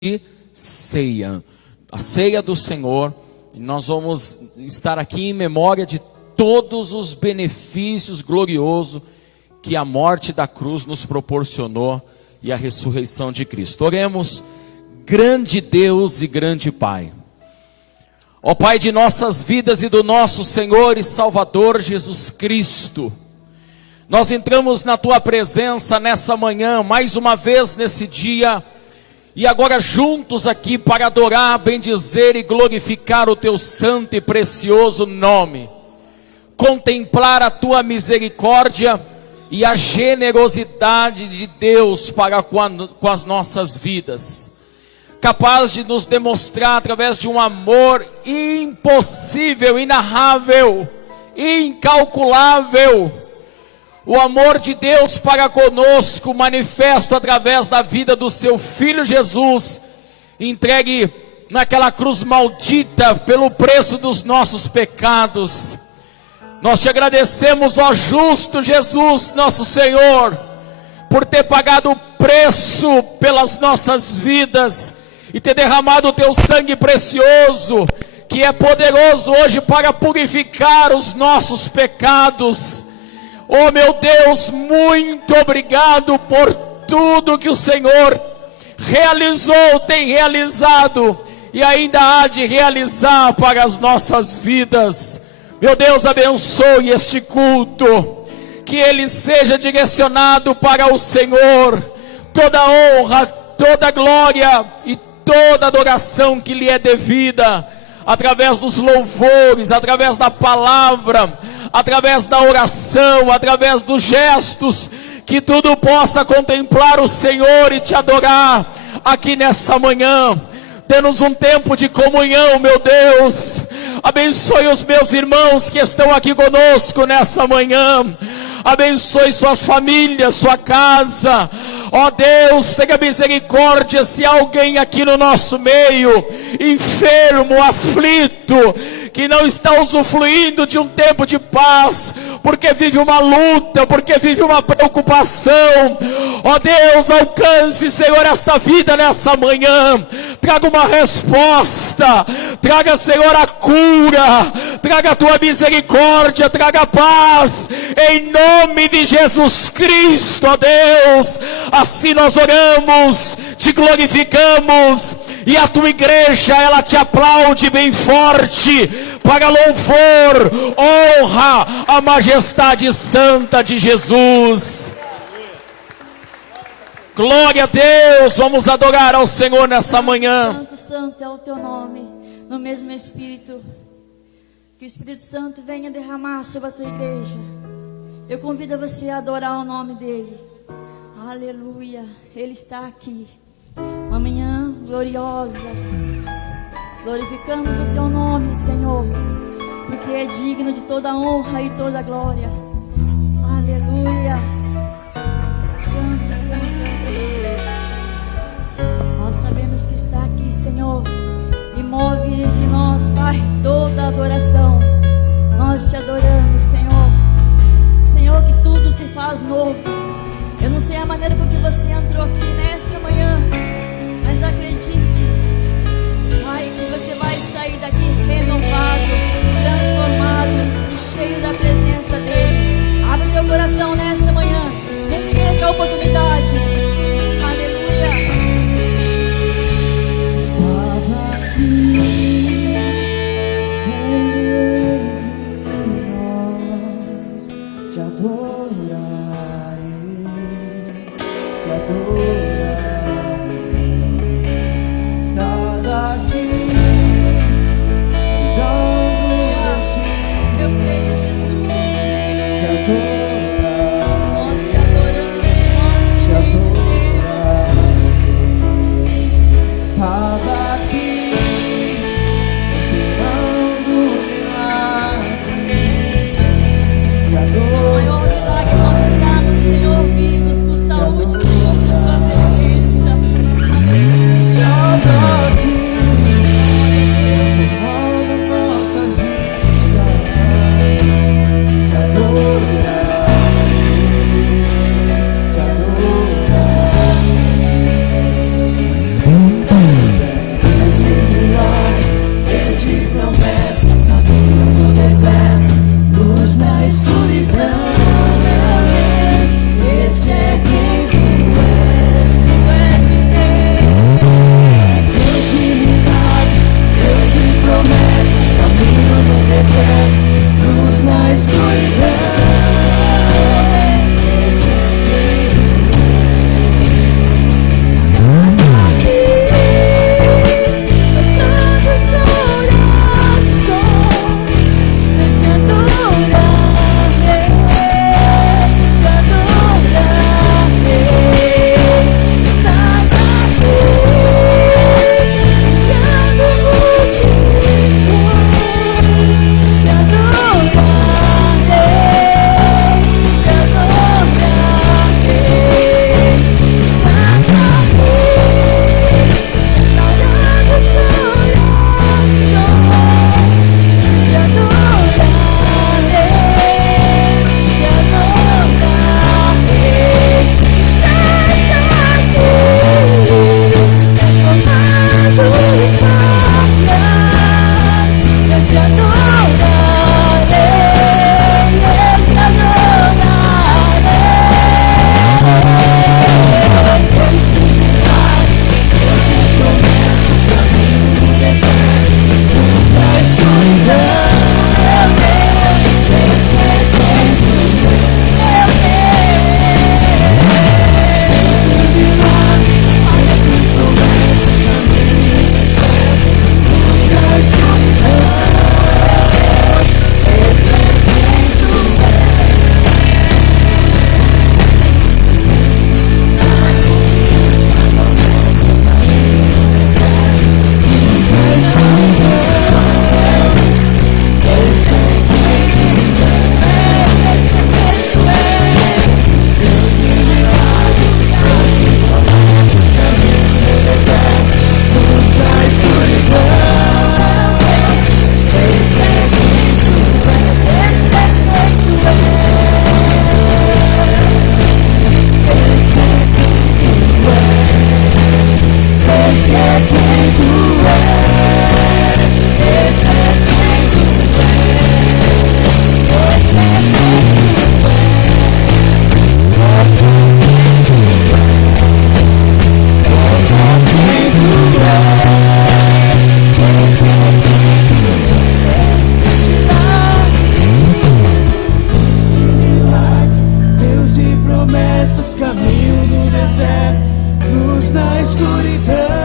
de ceia, a ceia do Senhor, e nós vamos estar aqui em memória de todos os benefícios gloriosos que a morte da cruz nos proporcionou e a ressurreição de Cristo. Oremos. Grande Deus e grande Pai, ó Pai de nossas vidas e do nosso Senhor e Salvador Jesus Cristo, nós entramos na Tua presença nessa manhã, mais uma vez nesse dia, e agora juntos aqui para adorar, bendizer e glorificar o Teu santo e precioso nome, contemplar a Tua misericórdia e a generosidade de Deus para com as nossas vidas, capaz de nos demonstrar através de um amor impossível, inarrável, incalculável, o amor de Deus para conosco, manifesto através da vida do seu Filho Jesus, entregue naquela cruz maldita pelo preço dos nossos pecados. Nós te agradecemos, ó justo Jesus, nosso Senhor, por ter pagado o preço pelas nossas vidas e ter derramado o teu sangue precioso, que é poderoso hoje para purificar os nossos pecados. Oh meu Deus, muito obrigado por tudo que o Senhor realizou, tem realizado e ainda há de realizar para as nossas vidas. Meu Deus, abençoe este culto, que ele seja direcionado para o Senhor, toda honra, toda glória e toda adoração que lhe é devida, através dos louvores, através da palavra, através da oração, através dos gestos, que tudo possa contemplar o Senhor e te adorar aqui nessa manhã. Dê-nos um tempo de comunhão, meu Deus. Abençoe os meus irmãos que estão aqui conosco nessa manhã. Abençoe suas famílias, sua casa. Ó Deus, tenha misericórdia se há alguém aqui no nosso meio, enfermo, aflito, que não está usufruindo de um tempo de paz, porque vive uma luta, porque vive uma preocupação. Ó Deus, alcance, Senhor, esta vida nessa manhã. Traga uma resposta, traga, Senhor, a cura, traga a tua misericórdia, traga paz, em nome de Jesus Cristo, ó Deus. Assim nós oramos, te glorificamos, e a tua igreja, ela te aplaude bem forte, para louvor, honra a majestade santa de Jesus. Glória a Deus, vamos adorar ao Senhor nessa manhã. Santo, santo é o teu nome, no mesmo Espírito, que o Espírito Santo venha derramar sobre a tua igreja. Eu convido você a adorar o nome dele. Aleluia, ele está aqui, uma manhã gloriosa. Glorificamos o teu nome, Senhor, porque é digno de toda honra e toda glória. Aleluia. Santo, santo é o teu nome. Nós sabemos que está aqui, Senhor, e move entre nós, Pai, toda a adoração. Nós te adoramos, Senhor. Senhor, que tudo se faz novo. Eu não sei a maneira com que você entrou aqui nessa manhã, mas acredite, Pai, que você vai sair daqui renovado, transformado, cheio da presença dele. Abre teu coração nessa manhã, não perca a oportunidade. Aleluia. Estás aqui, entre nós, te adorarei, te adorarei. Estás aqui, dando Eu creio, Jesus. te adorar, Nós te adoramos, nós te te bendizemos. adorar. Estás aqui, operando milagres, te O maior adorar. milagre é nós estarmos, Senhor, vivos, com saúde, Senhor, com tua presença. Estás aqui, transformando nossas vidas, te adorar, te adorar. Deus de promessas, caminho no deserto, luz na escuridão.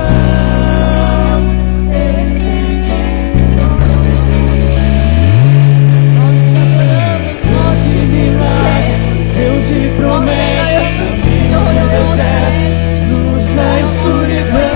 Deus de promessas, caminho no deserto, luz na escuridão.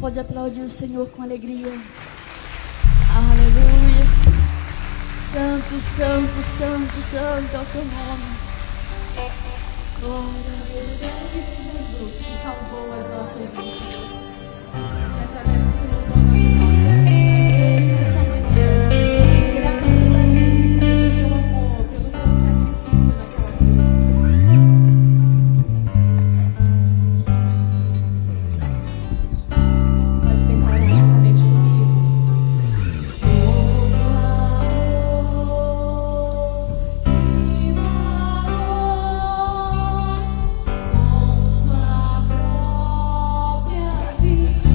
Pode aplaudir o Senhor com alegria. Aleluia. Santo, santo, santo, santo é o teu nome. Glória. O sangue de Jesus que salvou as nossas vidas. E através do Senhor nós exaltamos a Ele nessa manhã. Gratos a Ele pelo teu amor, pelo teu sacrifício naquela cruz. Pode declarar juntamente comigo. Com sua própria vida.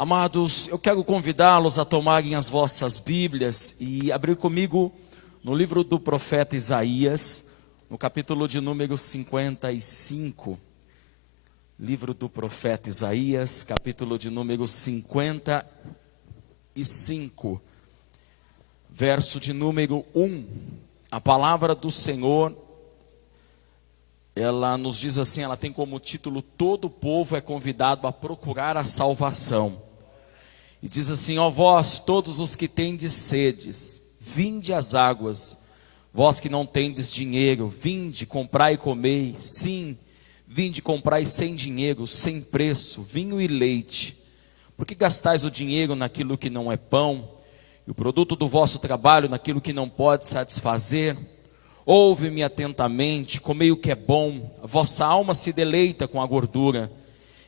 Amados, eu quero convidá-los a tomarem as vossas Bíblias e abrir comigo no livro do profeta Isaías, no capítulo de número 55. Livro do profeta Isaías, capítulo de número 55, verso de número 1. A palavra do Senhor, ela nos diz assim, ela tem como título: todo o povo é convidado a procurar a salvação. E diz assim: ó vós, todos os que tendes sedes, vinde às águas. Vós que não tendes dinheiro, vinde, comprai e comei. Sim, vinde, comprai sem dinheiro, sem preço, vinho e leite. Por que gastais o dinheiro naquilo que não é pão, e o produto do vosso trabalho naquilo que não pode satisfazer? Ouve-me atentamente, comei o que é bom, a vossa alma se deleita com a gordura.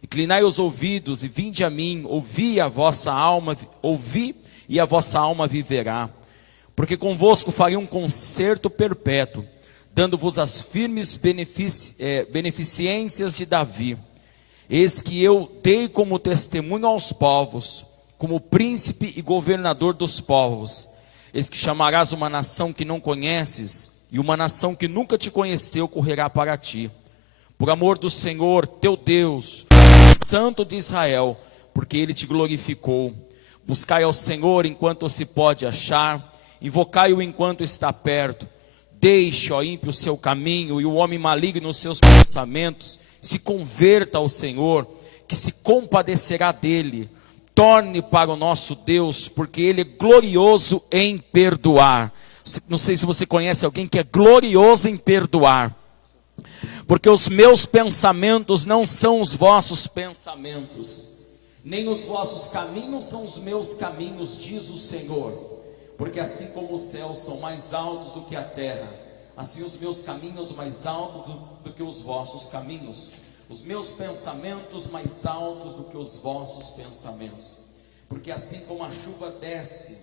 Inclinai os ouvidos e vinde a mim, ouvi e a vossa alma viverá. Porque convosco farei um concerto perpétuo, dando-vos as firmes beneficências de Davi. Eis que eu dei como testemunho aos povos, como príncipe e governador dos povos. Eis que chamarás uma nação que não conheces, e uma nação que nunca te conheceu correrá para ti. Por amor do Senhor, teu Deus, Santo de Israel, porque Ele te glorificou. Buscai ao Senhor enquanto se pode achar, invocai-o enquanto está perto. Deixe, ó ímpio, o seu caminho, e o homem maligno os seus pensamentos. Se converta ao Senhor, que se compadecerá dele. Torne para o nosso Deus, porque Ele é glorioso em perdoar. Não sei se você conhece alguém que é glorioso em perdoar. Porque os meus pensamentos não são os vossos pensamentos, nem os vossos caminhos são os meus caminhos, diz o Senhor. Porque assim como os céus são mais altos do que a terra, assim os meus caminhos mais altos do que os vossos caminhos, os meus pensamentos mais altos do que os vossos pensamentos. Porque assim como a chuva desce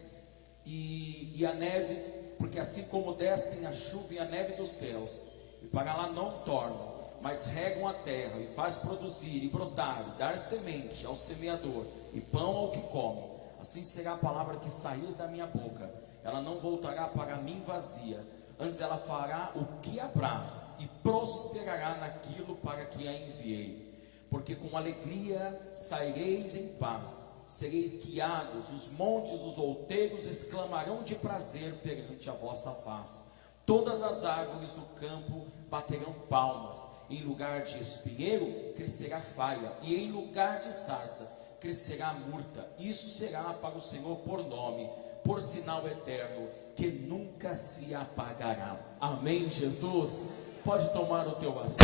e a neve, porque assim como descem a chuva e a neve dos céus, e para lá não tornam, mas regam a terra, e faz produzir, e brotar, e dar semente ao semeador, e pão ao que come, assim será a palavra que sair da minha boca. Ela não voltará para mim vazia, antes ela fará o que apraz, e prosperará naquilo para que a enviei. Porque com alegria saireis em paz, sereis guiados, os montes, os outeiros exclamarão de prazer perante a vossa face. Todas as árvores do campo baterão palmas, em lugar de espinheiro crescerá faia, e em lugar de sarça crescerá murta. Isso será para o Senhor por nome, por sinal eterno, que nunca se apagará. Amém, Jesus? Pode tomar o teu assento.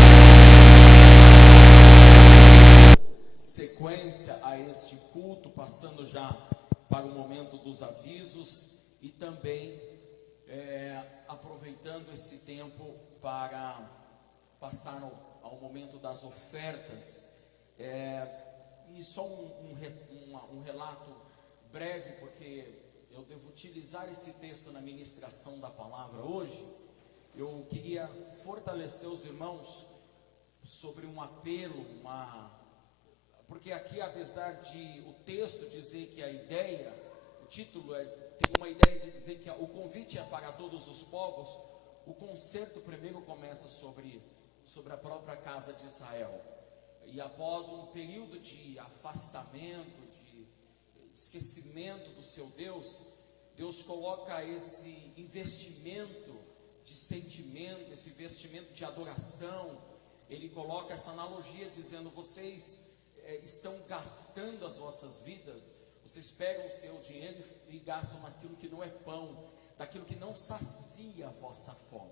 Sequência a este culto, passando já para o momento dos avisos e também aproveitando esse tempo para passar ao momento das ofertas. E só um relato breve, porque eu devo utilizar esse texto na ministração da palavra hoje. Eu queria fortalecer os irmãos sobre um apelo, porque aqui, apesar de o texto dizer que a ideia, o título tem uma ideia de dizer que o convite é para todos os povos, o concerto primeiro começa sobre a própria casa de Israel. E após um período de afastamento, de esquecimento do seu Deus, Deus coloca esse investimento de sentimento, esse investimento de adoração. Ele coloca essa analogia dizendo: vocês estão gastando as vossas vidas, vocês pegam o seu dinheiro e gastam naquilo que não é pão, daquilo que não sacia a vossa fome.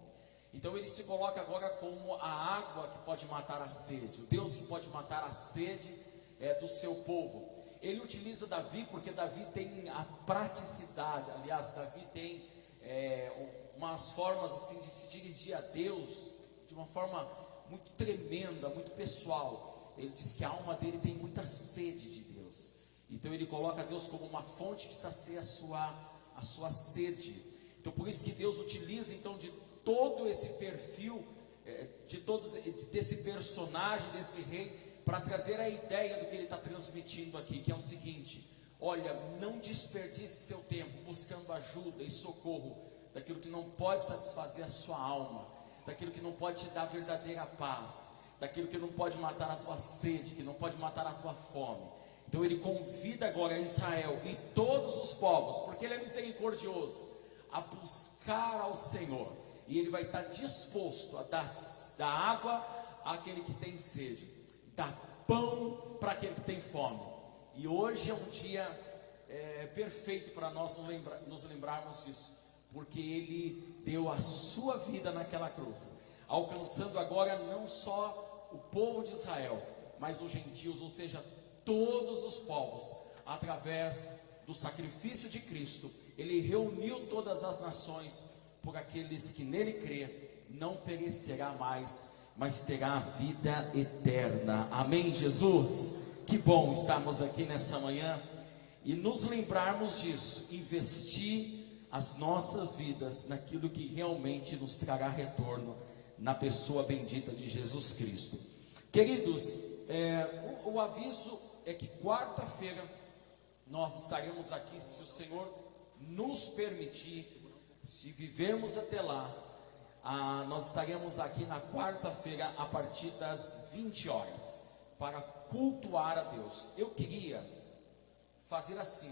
Então ele se coloca agora como a água que pode matar a sede, o Deus que pode matar a sede do seu povo. Ele utiliza Davi porque Davi tem a praticidade, aliás, Davi tem umas formas assim de se dirigir a Deus de uma forma muito tremenda, muito pessoal. Ele diz que a alma dele tem muita sede de Deus. Então ele coloca Deus como uma fonte que sacia a sua sede. Então por isso que Deus utiliza então de todo esse perfil, desse personagem, desse rei, para trazer a ideia do que ele está transmitindo aqui, que é o seguinte: olha, não desperdice seu tempo buscando ajuda e socorro daquilo que não pode satisfazer a sua alma, daquilo que não pode te dar verdadeira paz, daquilo que não pode matar a tua sede, que não pode matar a tua fome. Então ele convida agora Israel e todos os povos, porque ele é misericordioso, a buscar ao Senhor, e ele vai estar disposto a dar água àquele que tem sede, dar pão para aquele que tem fome. E hoje é um dia perfeito para nós nos lembrarmos disso, porque ele deu a sua vida naquela cruz, alcançando agora não só o povo de Israel, mas os gentios, ou seja, todos os povos. Através do sacrifício de Cristo, ele reuniu todas as nações, por aqueles que nele crê, não perecerá mais, mas terá a vida eterna. Amém, Jesus? Que bom estarmos aqui nessa manhã e nos lembrarmos disso, investir as nossas vidas naquilo que realmente nos trará retorno, na pessoa bendita de Jesus Cristo. Queridos, o aviso é que quarta-feira nós estaremos aqui, se o Senhor nos permitir, se vivermos até lá, nós estaremos aqui na quarta-feira a partir das 20 horas, para cultuar a Deus. Eu queria fazer assim,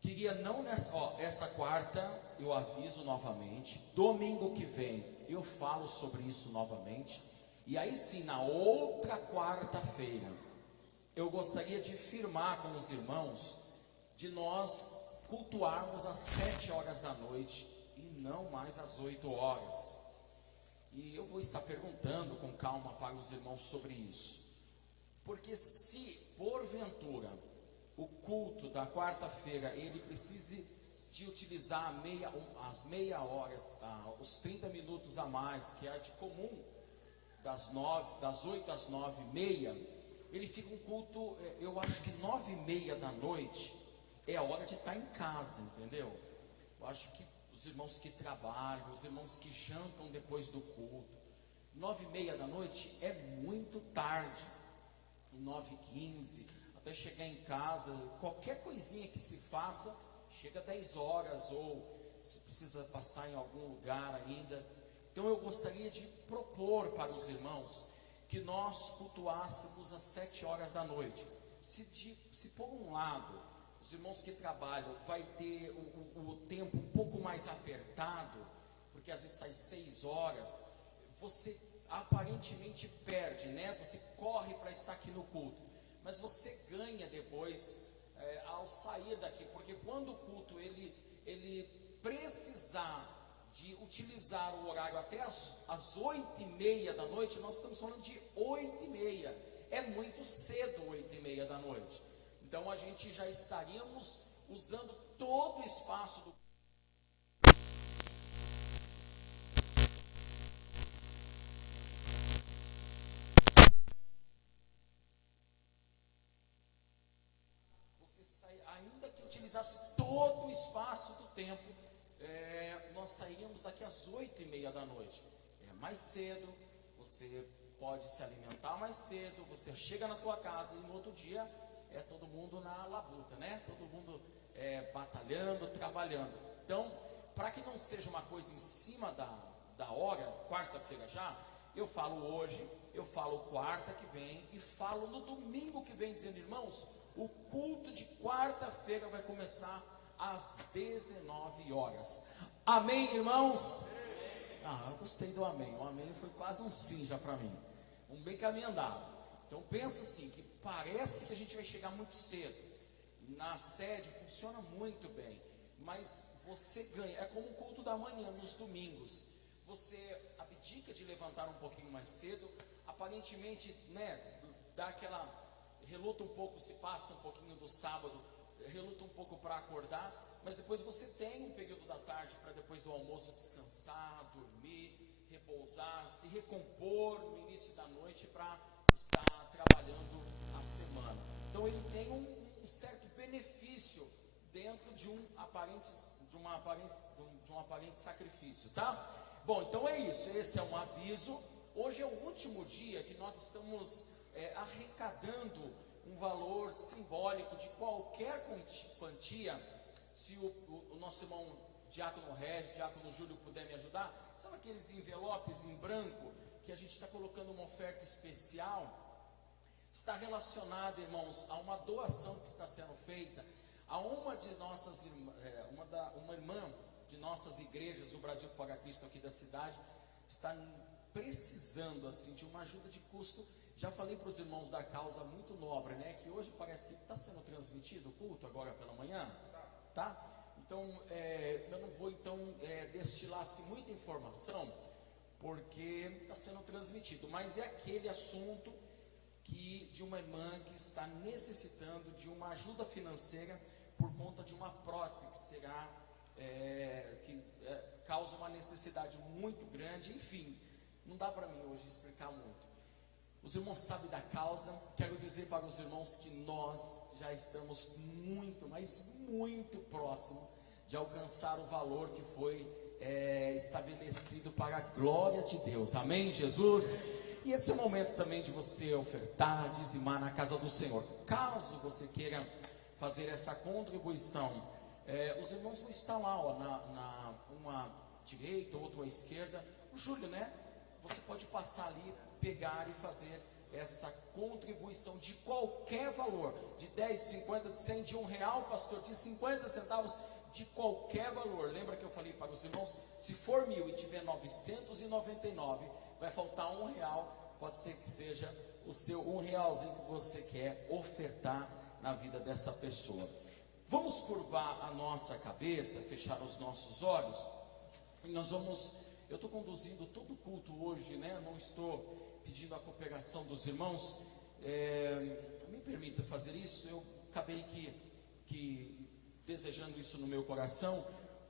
queria não essa quarta eu aviso novamente, domingo que vem eu falo sobre isso novamente, e aí sim, na outra quarta-feira, eu gostaria de firmar com os irmãos, de nós cultuarmos às 7 horas da noite, e não mais às 8 horas, e eu vou estar perguntando com calma para os irmãos sobre isso, porque se porventura o culto da quarta-feira ele precise de utilizar as meia horas, os 30 minutos a mais, que é de comum, das 8 às 9h30, ele fica um culto, eu acho que 9h30 da noite é a hora de estar em casa, entendeu? Eu acho que os irmãos que trabalham, os irmãos que jantam depois do culto, 9h30 da noite é muito tarde, 9h15, até chegar em casa, qualquer coisinha que se faça, chega 10 horas, ou se precisa passar em algum lugar ainda. Então eu gostaria de propor para os irmãos que nós cultuássemos às 7 horas da noite. Se por um lado, os irmãos que trabalham vai ter o tempo um pouco mais apertado, porque às vezes sai 6 horas, você aparentemente perde, né? Você corre para estar aqui no culto, mas você ganha depois ao sair daqui, porque quando o culto ele precisar de utilizar o horário até às 8h30 da noite, nós estamos falando de 8h30, é muito cedo 8h30 da noite, então a gente já estaríamos usando todo o espaço do utilizasse todo o espaço do tempo, nós sairíamos daqui às 8h30 da noite. É mais cedo, você pode se alimentar mais cedo, você chega na tua casa e no outro dia é todo mundo na labuta, né? Todo mundo batalhando, trabalhando. Então, para que não seja uma coisa em cima da hora, quarta-feira já, eu falo hoje, eu falo quarta que vem e falo no domingo que vem, dizendo, irmãos, o culto de quarta-feira vai começar às 19 horas. Amém, irmãos? Eu gostei do amém. O amém foi quase um sim já para mim. Um bem caminho andado. Então pensa assim, que parece que a gente vai chegar muito cedo. Na sede funciona muito bem, mas você ganha. É como o culto da manhã nos domingos. Você abdica de levantar um pouquinho mais cedo. Aparentemente, né, dá aquela... reluta um pouco, se passa um pouquinho do sábado, reluta um pouco para acordar, mas depois você tem um período da tarde para depois do almoço descansar, dormir, repousar, se recompor no início da noite para estar trabalhando a semana. Então ele tem um certo benefício dentro de um aparente sacrifício, tá? Bom, então é isso, esse é um aviso. Hoje é o último dia que nós estamos arrecadando um valor simbólico de qualquer quantia. Se o nosso irmão Diácono Regis, Diácono Júlio puder me ajudar, sabe aqueles envelopes em branco que a gente está colocando uma oferta especial? Está relacionado, irmãos, a uma doação que está sendo feita a uma de nossas uma irmã de nossas igrejas, o Brasil para Cristo aqui da cidade, está precisando assim de uma ajuda de custo. Já falei para os irmãos da causa muito nobre, né? Que hoje parece que está sendo transmitido o culto agora pela manhã, tá? Então, eu não vou destilar assim, muita informação, porque está sendo transmitido, mas é aquele assunto de uma irmã que está necessitando de uma ajuda financeira por conta de uma prótese que será, causa uma necessidade muito grande. Enfim, não dá para mim hoje explicar muito. Os irmãos sabem da causa. Quero dizer para os irmãos que nós já estamos muito, mas muito próximo de alcançar o valor que foi estabelecido para a glória de Deus. Amém, Jesus? E esse é o momento também de você ofertar, dizimar na casa do Senhor. Caso você queira fazer essa contribuição, os irmãos não estão lá, ó, uma à direita, outra à esquerda. O Júlio, né? Você pode passar ali, pegar e fazer essa contribuição de qualquer valor, de 10, de 50, de 100, de R$1, pastor, de 50 centavos, de qualquer valor. Lembra que eu falei para os irmãos, se for 1.000 e tiver 999, vai faltar R$1, pode ser que seja o seu R$1 que você quer ofertar na vida dessa pessoa. Vamos curvar a nossa cabeça, fechar os nossos olhos, e nós vamos... Eu estou conduzindo todo o culto hoje, né? Não estou pedindo a cooperação dos irmãos. Me permita fazer isso. Eu acabei que desejando isso no meu coração.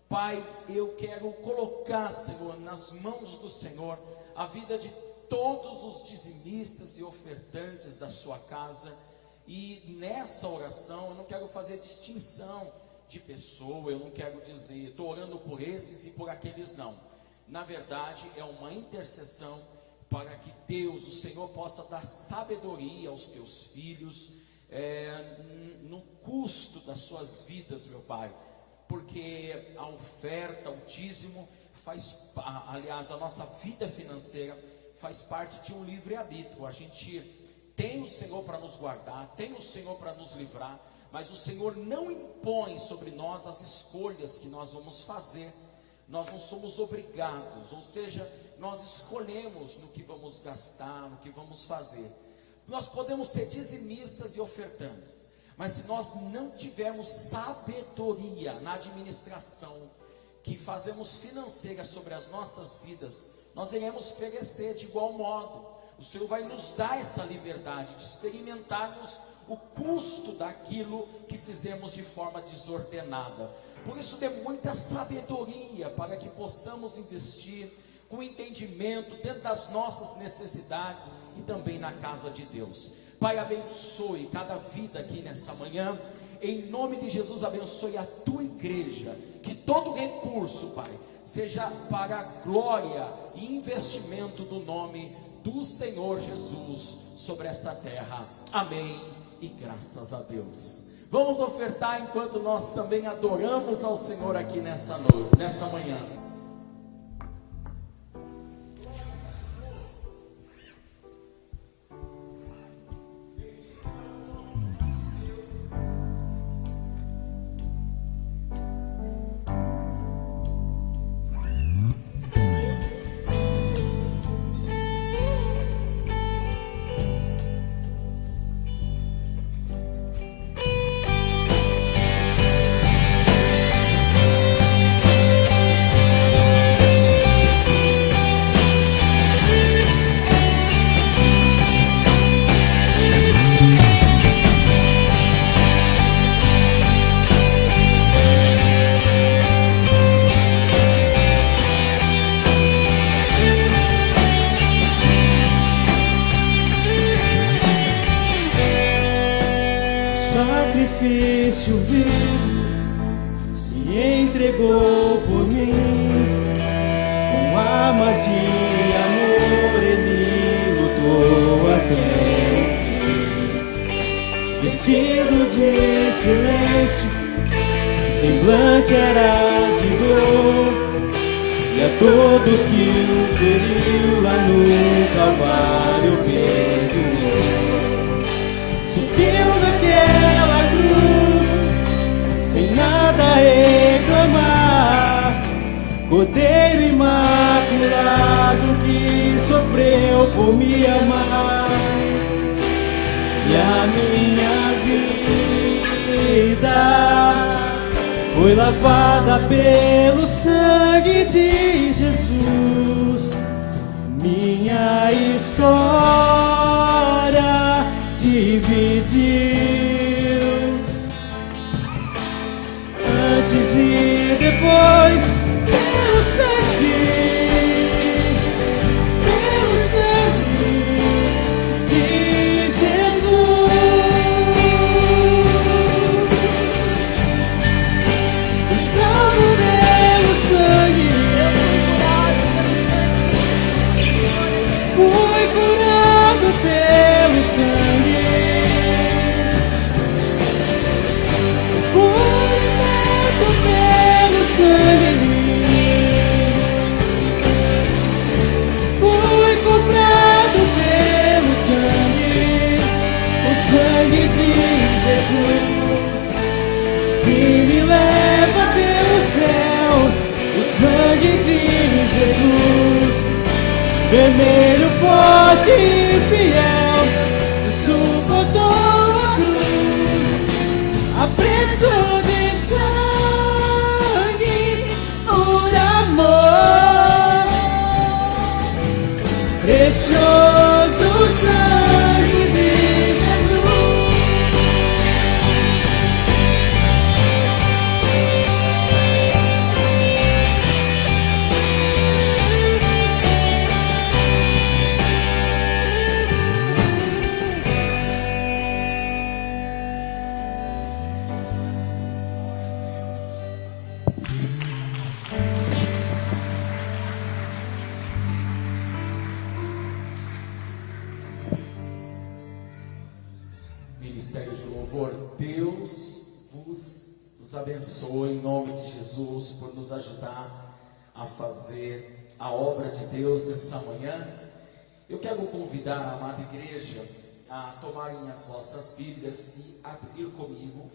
Pai, eu quero colocar, Senhor, nas mãos do Senhor a vida de todos os dizimistas e ofertantes da sua casa. E nessa oração eu não quero fazer distinção de pessoa. Eu não quero dizer, estou orando por esses e por aqueles, não. Na verdade, é uma intercessão para que Deus, o Senhor, possa dar sabedoria aos teus filhos, no custo das suas vidas, meu Pai, porque a oferta, o dízimo, aliás, a nossa vida financeira faz parte de um livre-arbítrio. A gente tem o Senhor para nos guardar, tem o Senhor para nos livrar, mas o Senhor não impõe sobre nós as escolhas que nós vamos fazer. Nós não somos obrigados, ou seja, nós escolhemos no que vamos gastar, no que vamos fazer. Nós podemos ser dizimistas e ofertantes, mas se nós não tivermos sabedoria na administração que fazemos financeira sobre as nossas vidas, nós iremos perecer de igual modo. O Senhor vai nos dar essa liberdade de experimentarmos o custo daquilo que fizemos de forma desordenada. Por isso, dê muita sabedoria para que possamos investir com entendimento dentro das nossas necessidades e também na casa de Deus. Pai, abençoe cada vida aqui nessa manhã. Em nome de Jesus, abençoe a tua igreja. Que todo recurso, Pai, seja para a glória e investimento do nome do Senhor Jesus sobre essa terra. Amém e graças a Deus. Vamos ofertar enquanto nós também adoramos ao Senhor aqui nessa manhã. Sacrifício vivo se entregou por mim, com armas de amor ele lutou até o vestido de silêncio, semblante era de dor, e a todos que o feriu lá no Calvário perdoou. Subiu daquela cruz, sem nada reclamar, Cordeiro imaculado que sofreu por me amar. E a minha vida foi lavada pelo sangue de Jesus. Minha história dividiu antes e depois pelo sangue de Jesus. Fui salvo pelo sangue, fui curado pelo sangue, fui liberto pelo sangue, fui comprado pelo sangue, o sangue de Jesus que me leva pelo céu, o sangue de Jesus, vermelho, forte e fiel, suportou a cruz, a preço de sangue, por amor, precioso sangue de Jesus. Ministério de Louvor, Deus vos abençoe em nome de Jesus por nos ajudar a fazer a obra de Deus nessa manhã. Eu quero convidar a amada igreja a tomarem as vossas Bíblias e abrir comigo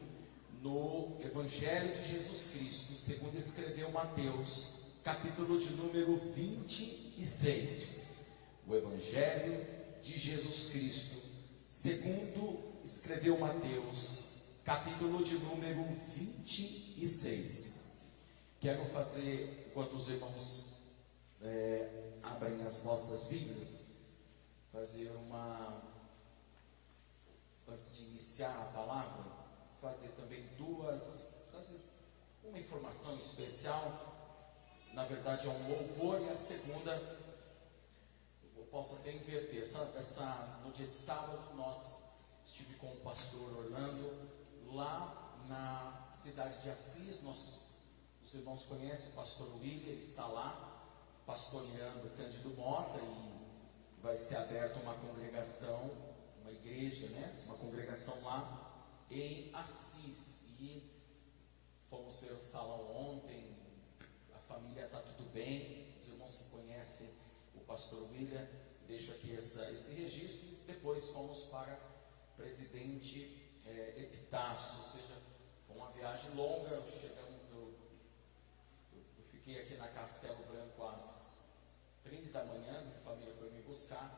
no Evangelho de Jesus Cristo, segundo escreveu Mateus, capítulo de número 26. O Evangelho de Jesus Cristo, segundo escreveu Mateus, capítulo de número 26. Quero fazer, enquanto os irmãos abrem as vossas Bíblias, fazer antes de iniciar a palavra, fazer também uma informação especial. Na verdade é um louvor, e a segunda, eu posso até inverter, no dia de sábado estive com o pastor Orlando, lá na cidade de Assis. Os irmãos conhecem o pastor William, ele está lá, pastoreando Cândido Mota, e vai ser aberta uma congregação, uma igreja, uma congregação lá em Assis. E fomos ver o salão ontem, a família está tudo bem, os irmãos que conhecem o pastor William, deixo aqui esse registro. Depois fomos para Presidente Epitácio, ou seja, foi uma viagem longa. Eu fiquei aqui na Castelo Branco às 3 da manhã, minha família foi me buscar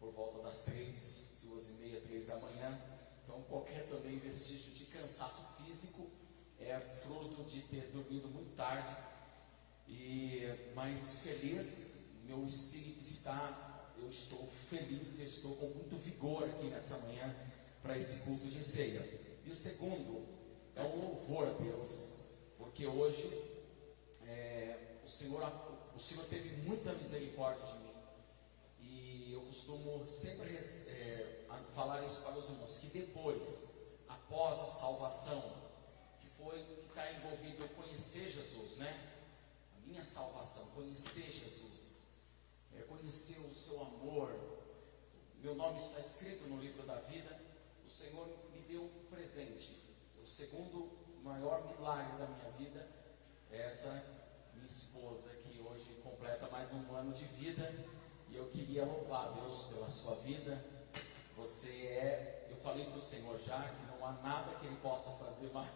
por volta das 2h30, 3 da manhã. Então qualquer também vestígio de cansaço físico é fruto de ter dormido muito tarde, mas feliz, meu espírito eu estou feliz, eu estou com muito vigor aqui nessa manhã para esse culto de ceia. E o segundo é um louvor a Deus, porque hoje o Senhor teve muita misericórdia de mim, e eu costumo sempre falar isso para os irmãos, que depois, após a salvação, que está envolvido eu conhecer Jesus, a minha salvação, conhecer Jesus, conhecer o seu amor. Meu nome está escrito no livro da vida. O Senhor me deu um presente. O segundo maior milagre da minha vida é essa minha esposa, que hoje completa mais um ano de vida. E eu queria louvar a Deus pela sua vida. Você eu falei para o Senhor já que não há nada que Ele possa fazer mais,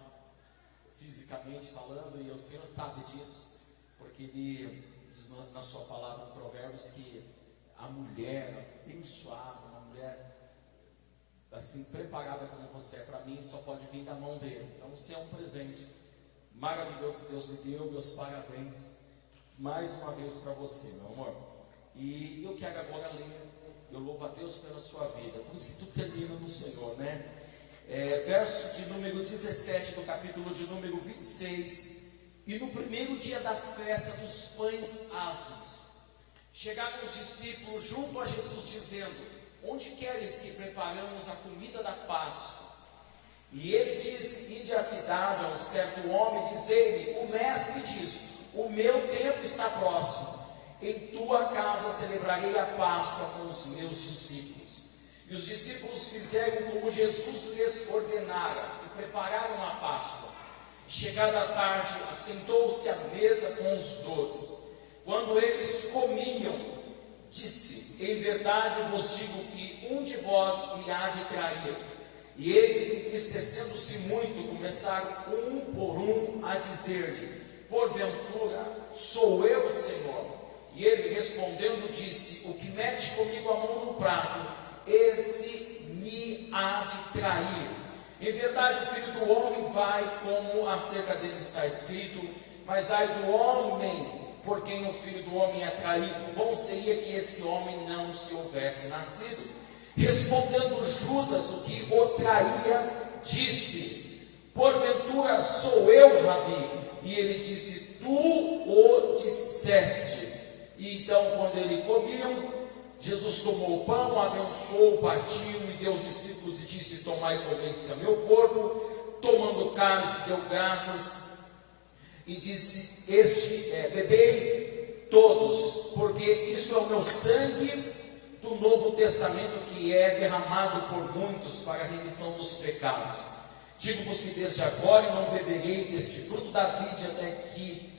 fisicamente falando, e o Senhor sabe disso, porque Ele diz na sua palavra em Provérbios que a mulher abençoada, uma mulher assim preparada como você é para mim, só pode vir da mão dele. Então você é um presente maravilhoso que Deus me deu. Meus parabéns mais uma vez para você, meu amor. E eu quero agora ler, eu louvo a Deus pela sua vida, por isso que tudo termina no Senhor, né? Verso de número 17 do capítulo de número 26. E no primeiro dia da festa dos pães asmos, chegaram os discípulos junto a Jesus, dizendo: onde queres que preparamos a comida da Páscoa? E ele disse: ide à cidade a um certo homem, dizei-lhe: o mestre diz, o meu tempo está próximo, em tua casa celebrarei a Páscoa com os meus discípulos. E os discípulos fizeram como Jesus lhes ordenara, e prepararam a Páscoa. Chegada a tarde, assentou-se à mesa com os 12. Quando eles comiam, disse: em verdade vos digo que um de vós me há de trair. E eles, entristecendo-se muito, começaram um por um a dizer-lhe: porventura sou eu, Senhor? E ele respondendo disse: o que mete comigo a mão no prato, esse me há de trair. Em verdade o Filho do Homem vai como acerca dele está escrito, mas ai do homem por quem o Filho do Homem é traído. Bom seria que esse homem não se houvesse nascido. Respondendo Judas, o que o traía, disse: porventura sou eu, Rabi? E ele disse: tu o disseste. E então, quando ele comiam, Jesus tomou o pão, abençoou, partiu e deu aos discípulos e disse: tomai e comei, esse é meu corpo. Tomando o cálice, deu graças e disse: bebei todos, porque isto é o meu sangue do Novo Testamento, que é derramado por muitos para a remissão dos pecados. Digo-vos que desde agora não beberei deste fruto da vide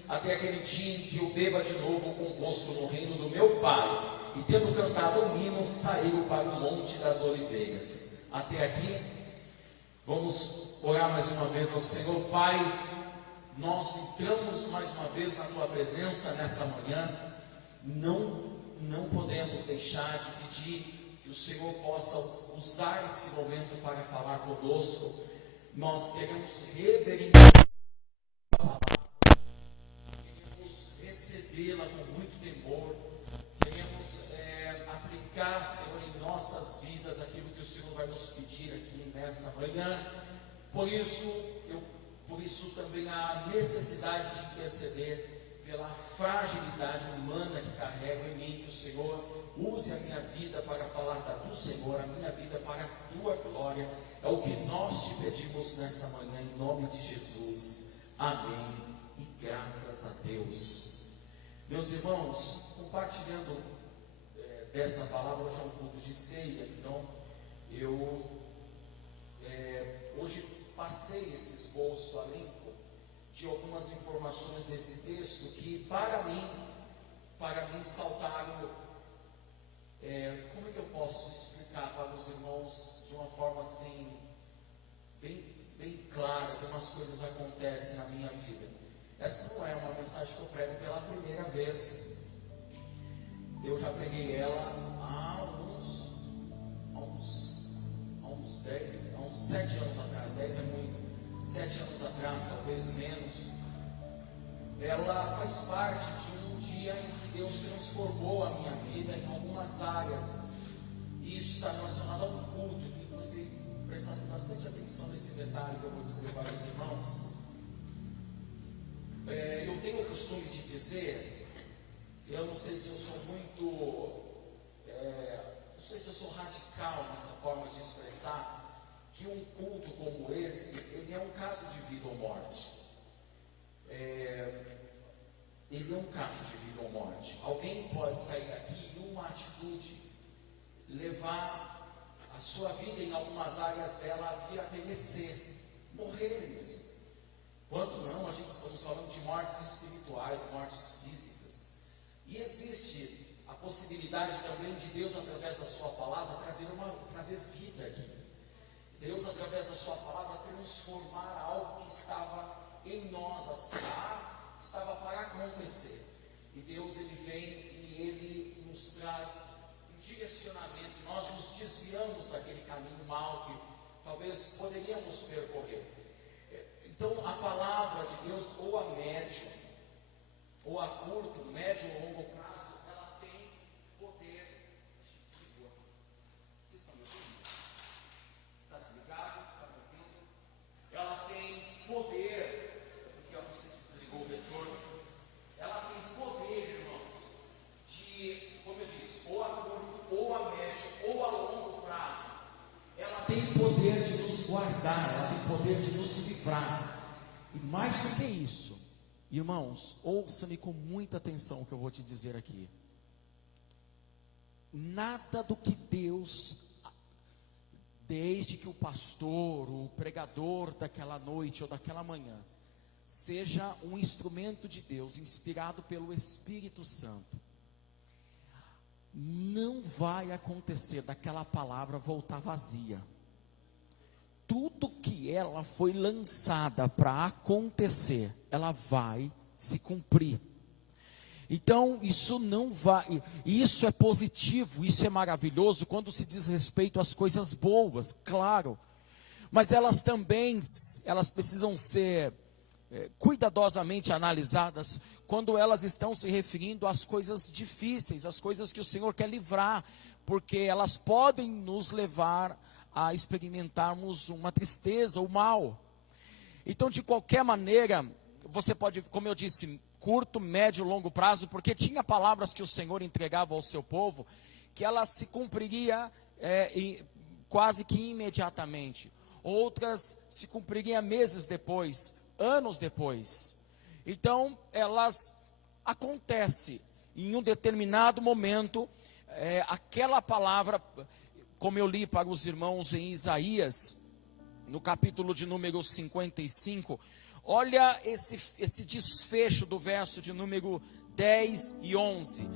até aquele dia em que eu beba de novo convosco no reino do meu Pai. E tendo cantado um hino, saiu para o Monte das Oliveiras. Até aqui, vamos orar mais uma vez ao Senhor. Pai, nós entramos mais uma vez na Tua presença nessa manhã. Não podemos deixar de pedir que o Senhor possa usar esse momento para falar conosco. Nós queremos reverenciar a palavra, queremos recebê-la com muito temor, queremos aplicar, Senhor, em nossas vidas aquilo que o Senhor vai nos pedir aqui nessa manhã. Por isso também há necessidade de interceder pela fragilidade humana que carrego em mim, que o Senhor use a minha vida para falar do Senhor, a minha vida para a Tua glória. É o que nós te pedimos nessa manhã, em nome de Jesus. Amém. E graças a Deus. Meus irmãos, compartilhando dessa palavra, hoje é um culto de ceia, então eu hoje passei esse esboço a limpo de algumas informações desse texto que para mim saltaram, como é que eu posso explicar para os irmãos de uma forma assim, bem clara, como as coisas acontecem na minha vida. Essa não é uma mensagem que eu prego pela primeira vez. Eu já preguei ela há uns 7 anos atrás. 10 é muito, 7 anos atrás, talvez menos. Ela faz parte de um dia em que Deus transformou a minha vida em algumas áreas. E isso está relacionado ao culto. Eu queria que você prestasse bastante atenção nesse detalhe que eu vou dizer para os irmãos. Eu tenho o costume de dizer, eu não sei se eu sou não sei se eu sou radical nessa forma de expressar, que um culto como esse, ele é um caso de vida ou morte. Ele é um caso de vida ou morte. Alguém pode sair daqui e uma atitude levar a sua vida em algumas áreas dela vir a perecer, morrer mesmo. Quando não, a gente estamos falando de mortes espirituais, mortes físicas. E existe a possibilidade também de Deus, através da sua palavra, trazer vida aqui. Deus, através da sua palavra, transformar algo que estava em nós, estava para acontecer. E Deus, Ele vem e Ele nos traz um direcionamento. Nós nos desviamos daquele caminho mau que talvez poderíamos percorrer. Então, a palavra de Deus, ou a médio, ou a curto, médio ou longo prazo, ela tem poder. Vocês estão me ouvindo? Está desligado? Está me ouvindo? Ela tem poder, porque eu não sei se desligou o retorno. Ela tem poder, irmãos, de, como eu disse, ou a curto, ou a médio, ou a longo prazo. Ela tem poder de nos guardar, ela tem poder de nos livrar. E mais do que isso, irmãos, ouça-me com muita atenção o que eu vou te dizer aqui. Nada do que Deus, desde que o pastor, o pregador daquela noite ou daquela manhã, seja um instrumento de Deus, inspirado pelo Espírito Santo, não vai acontecer daquela palavra voltar vazia. Tudo que ela foi lançada para acontecer, ela vai se cumprir. Então, isso não vai, isso é positivo, isso é maravilhoso quando se diz respeito às coisas boas, claro. Mas elas também, elas precisam ser cuidadosamente analisadas quando elas estão se referindo às coisas difíceis, às coisas que o Senhor quer livrar, porque elas podem nos levar a experimentarmos uma tristeza, o mal. Então, de qualquer maneira, você pode, como eu disse, curto, médio, longo prazo, porque tinha palavras que o Senhor entregava ao seu povo, que ela se cumpriria quase que imediatamente. Outras se cumpririam meses depois, anos depois. Então, elas acontecem em um determinado momento, aquela palavra, como eu li para os irmãos em Isaías, no capítulo de número 55, olha esse desfecho do verso de número 10 e 11.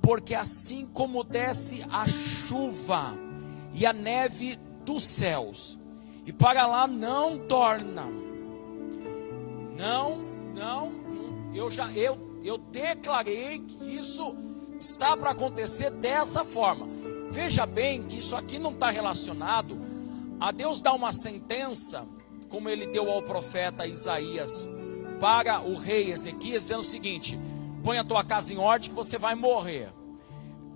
Porque assim como desce a chuva e a neve dos céus, e para lá não tornam, eu declarei que isso está para acontecer dessa forma. Veja bem que isso aqui não está relacionado a Deus dar uma sentença, como ele deu ao profeta Isaías, para o rei Ezequias, dizendo o seguinte: põe a tua casa em ordem que você vai morrer.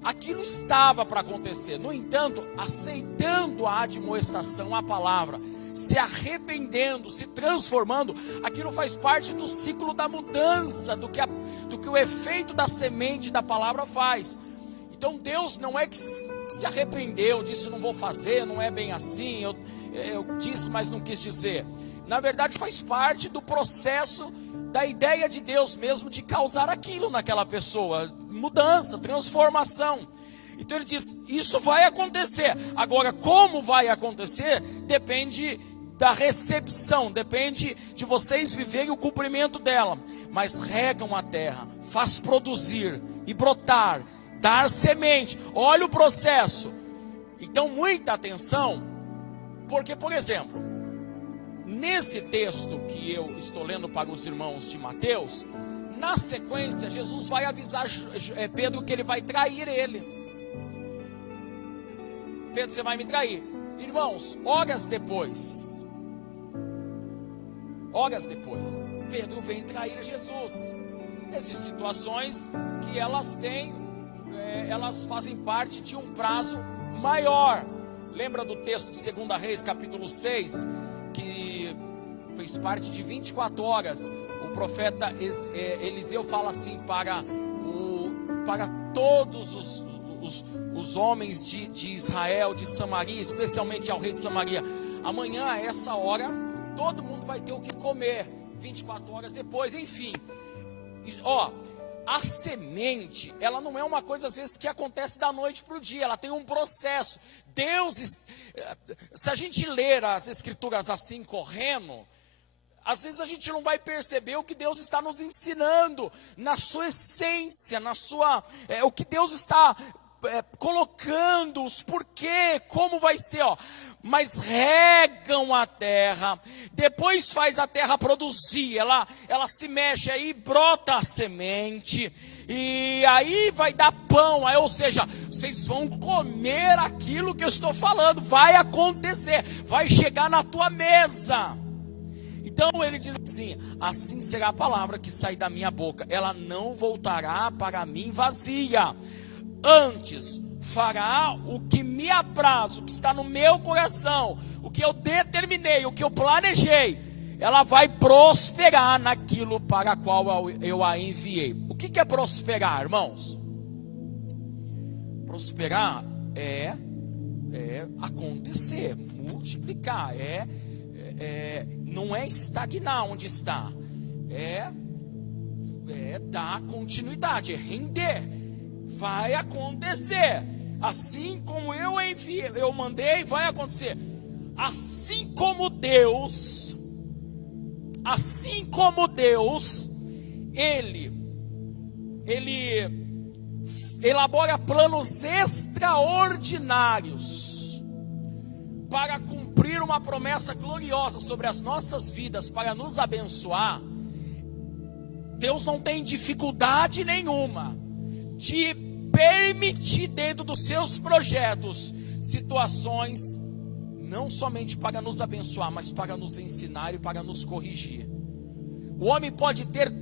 Aquilo estava para acontecer. No entanto, aceitando a admoestação, a palavra, se arrependendo, se transformando, aquilo faz parte do ciclo da mudança, do que o efeito da semente da palavra faz. Então Deus não é que se arrependeu, disse não vou fazer, não é bem assim, eu disse, mas não quis dizer. Na verdade faz parte do processo da ideia de Deus mesmo de causar aquilo naquela pessoa, mudança, transformação. Então ele diz, isso vai acontecer. Agora, como vai acontecer, depende da recepção, depende de vocês viverem o cumprimento dela. Mas regam a terra, faz produzir e brotar, dar semente. Olha o processo. Então, muita atenção, porque, por exemplo, nesse texto que eu estou lendo para os irmãos de Mateus, na sequência, Jesus vai avisar Pedro que ele vai trair ele. Pedro, você vai me trair. Irmãos, horas depois, Pedro vem trair Jesus. Essas situações que elas têm, elas fazem parte de um prazo maior. Lembra do texto de 2 Reis, capítulo 6, que fez parte de 24 horas. O profeta Eliseu fala assim para todos os homens de Israel, de Samaria, especialmente ao rei de Samaria: amanhã a essa hora todo mundo vai ter o que comer. 24 horas depois, enfim, a semente, ela não é uma coisa às vezes que acontece da noite para o dia, ela tem um processo. Se a gente ler as escrituras assim correndo, às vezes a gente não vai perceber o que Deus está nos ensinando, na sua essência, o que Deus está colocando, os porquê, como vai ser, ó. Mas regam a terra, depois faz a terra produzir, ela se mexe aí, brota a semente, e aí vai dar pão, ou seja, vocês vão comer aquilo que eu estou falando, vai acontecer, vai chegar na tua mesa. Então ele diz assim: assim será a palavra que sai da minha boca, ela não voltará para mim vazia, antes fará o que me apraz, o que está no meu coração, o que eu determinei, o que eu planejei. Ela vai prosperar naquilo para qual eu a enviei. O que é prosperar, irmãos? Prosperar é acontecer, multiplicar, não é estagnar onde está, é dar continuidade, é render. Vai acontecer, assim como eu enviei, eu mandei, vai acontecer. Assim como Deus, Ele elabora planos extraordinários para cumprir uma promessa gloriosa sobre as nossas vidas, para nos abençoar. Deus não tem dificuldade nenhuma de permitir dentro dos seus projetos situações, não somente para nos abençoar, mas para nos ensinar e para nos corrigir. O homem pode ter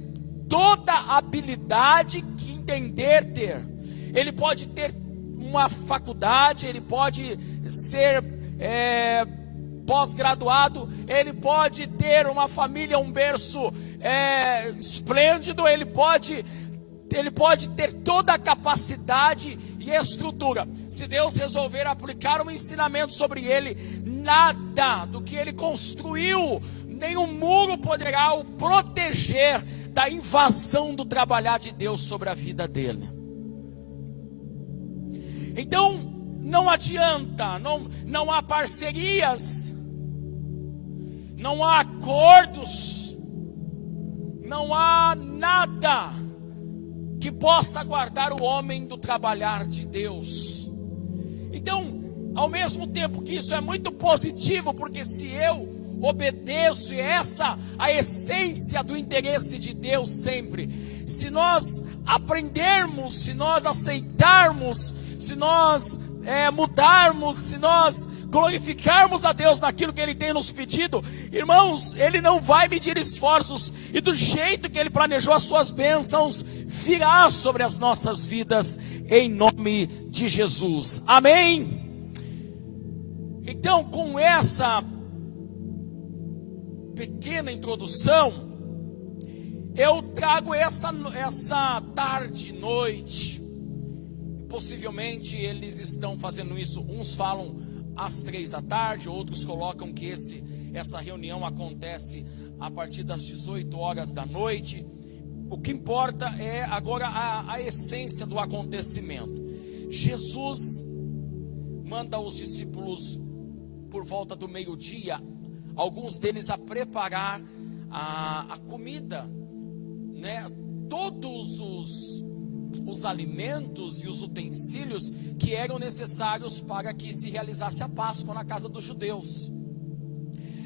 toda a habilidade que entender ter, ele pode ter uma faculdade, ele pode ser pós-graduado, ele pode ter uma família, um berço esplêndido, ele pode ter toda a capacidade e estrutura. Se Deus resolver aplicar um ensinamento sobre ele, nada do que ele construiu, nenhum muro poderá o proteger da invasão do trabalhar de Deus sobre a vida dele. Então, não adianta, não há parcerias, não há acordos, não há nada que possa guardar o homem do trabalhar de Deus. Então, ao mesmo tempo que isso é muito positivo, porque se eu obedeço, e essa a essência do interesse de Deus sempre, se nós aprendermos, se nós aceitarmos, se nós mudarmos, se nós glorificarmos a Deus naquilo que Ele tem nos pedido, irmãos, Ele não vai medir esforços, e do jeito que Ele planejou, as suas bênçãos virá sobre as nossas vidas, em nome de Jesus, amém? Então, com essa pequena introdução, eu trago essa tarde, noite. Possivelmente eles estão fazendo isso, uns falam às 3 da tarde, outros colocam que essa reunião acontece a partir das 18 horas da noite. O que importa é agora a essência do acontecimento. Jesus manda os discípulos por volta do meio-dia, alguns deles a preparar a comida, né? Todos os alimentos e os utensílios que eram necessários para que se realizasse a Páscoa na casa dos judeus.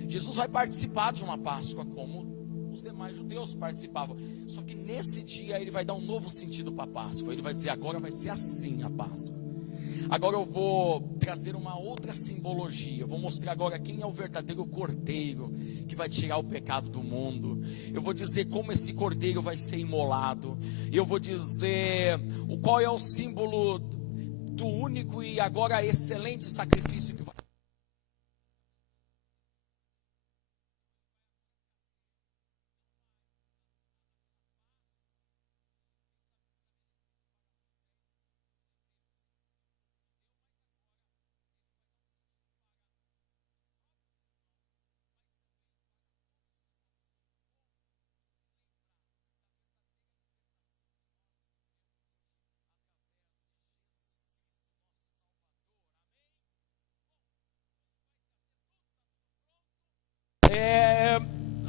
Jesus vai participar de uma Páscoa como os demais judeus participavam, só que nesse dia ele vai dar um novo sentido para a Páscoa. Ele vai dizer: agora vai ser assim a Páscoa. Agora eu vou trazer uma outra simbologia. Eu vou mostrar agora quem é o verdadeiro cordeiro que vai tirar o pecado do mundo. Eu vou dizer como esse cordeiro vai ser imolado. Eu vou dizer qual é o símbolo do único e agora excelente sacrifício que vai.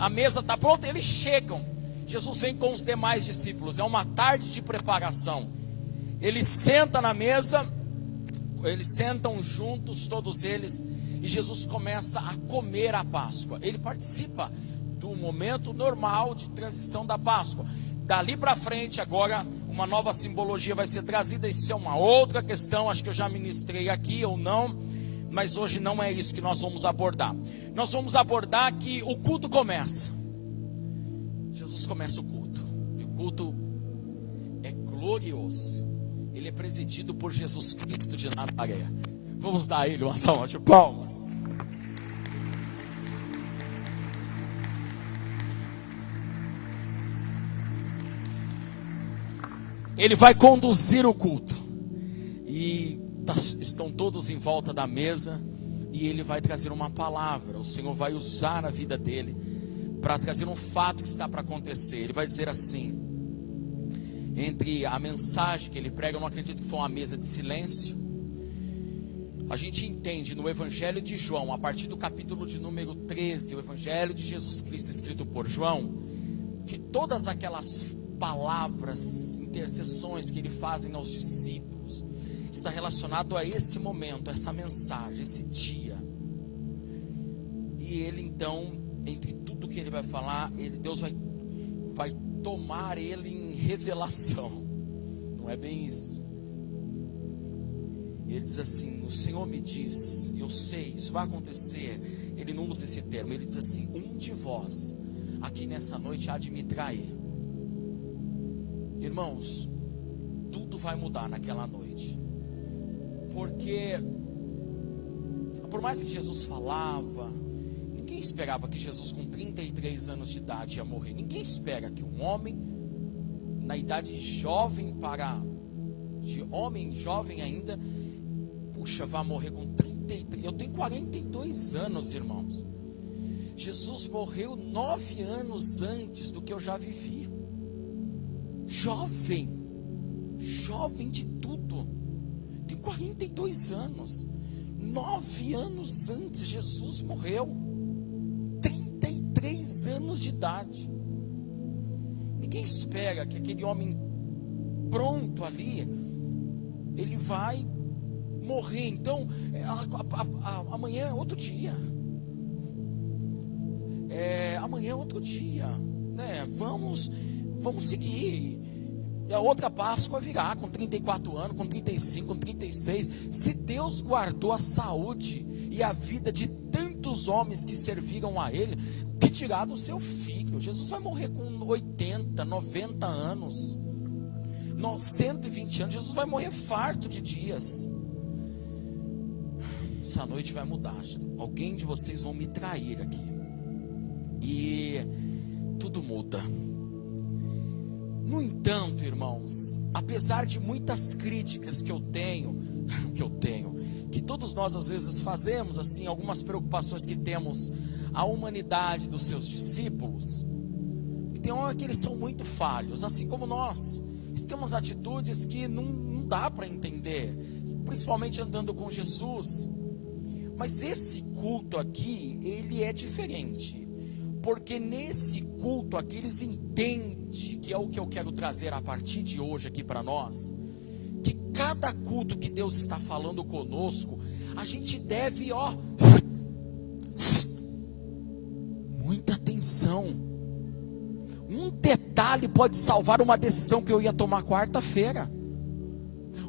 a mesa está pronta, eles chegam. Jesus vem com os demais discípulos, é uma tarde de preparação. Ele senta na mesa, eles sentam juntos, todos eles, e Jesus começa a comer a Páscoa. Ele participa do momento normal de transição da Páscoa. Dali para frente, agora, uma nova simbologia vai ser trazida. Isso é uma outra questão, acho que eu já ministrei aqui ou não, mas hoje não é isso que nós vamos abordar. Nós vamos abordar que o culto começa. Jesus começa o culto, e o culto é glorioso. Ele é presidido por Jesus Cristo de Nazaré. Vamos dar a Ele uma salva de palmas. Ele vai conduzir o culto. E estão todos em volta da mesa. E ele vai trazer uma palavra. O Senhor vai usar a vida dele para trazer um fato que está para acontecer. Ele vai dizer assim: entre a mensagem que ele prega, eu não acredito que foi uma mesa de silêncio. A gente entende no Evangelho de João, a partir do capítulo de número 13, o Evangelho de Jesus Cristo escrito por João, que todas aquelas palavras, intercessões que ele fazem aos discípulos, está relacionado a esse momento, essa mensagem, esse dia. E ele então, entre tudo que ele vai falar, Deus vai tomar ele em revelação. Não é bem isso. E ele diz assim: o Senhor me diz, eu sei, isso vai acontecer. Ele não usa esse termo, ele diz assim: um de vós aqui nessa noite há de me trair. Irmãos, tudo vai mudar naquela noite. Porque por mais que Jesus falava, ninguém esperava que Jesus com 33 anos de idade ia morrer. Ninguém espera que um homem na idade jovem de homem jovem ainda, vá morrer com 33. Eu tenho 42 anos, irmãos. Jesus morreu 9 anos antes do que eu já vivi. Jovem de tudo. Tenho 42 anos. 9 anos antes Jesus morreu. 33 anos de idade. Ninguém espera que aquele homem pronto ali, ele vai morrer. Então, amanhã é outro dia. Amanhã é outro dia, né? Vamos seguir. E a outra Páscoa virá com 34 anos, com 35, com 36. Se Deus guardou a saúde e a vida de tantos homens que serviram a Ele, que dirá do seu filho? Jesus vai morrer com 80, 90 anos, 120 anos. Jesus vai morrer farto de dias. Essa noite vai mudar. Alguém de vocês vão me trair aqui. E tudo muda. No entanto, irmãos, apesar de muitas críticas que eu tenho, que todos nós às vezes fazemos, assim, algumas preocupações que temos a humanidade dos seus discípulos, que tem hora que eles são muito falhos, assim como nós. Temos atitudes que não dá para entender, principalmente andando com Jesus. Mas esse culto aqui, ele é diferente, porque nesse culto aqui eles entendem, que é o que eu quero trazer a partir de hoje aqui para nós, que cada culto que Deus está falando conosco, a gente deve, muita atenção. Um detalhe pode salvar uma decisão que eu ia tomar quarta-feira.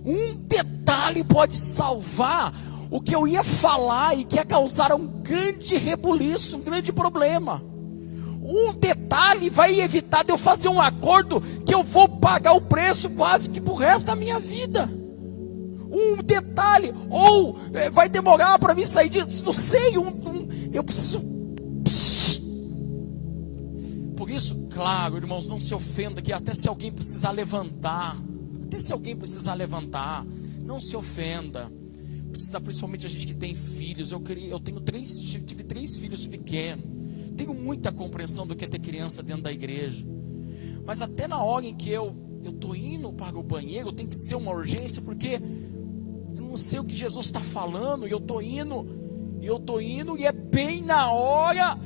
Um detalhe pode salvar o que eu ia falar e que ia causar um grande rebuliço, um grande problema. Um detalhe vai evitar de eu fazer um acordo que eu vou pagar o preço quase que pro resto da minha vida. Um detalhe, ou vai demorar para mim sair disso, não sei, eu preciso. Por isso, claro, irmãos, não se ofenda que até se alguém precisar levantar, não se ofenda. Precisa, principalmente a gente que tem filhos. Tive 3 filhos pequenos. Tenho muita compreensão do que é ter criança dentro da igreja. Mas até na hora em que eu estou indo para o banheiro, tem que ser uma urgência, porque eu não sei o que Jesus está falando, e eu estou indo, e é bem na hora,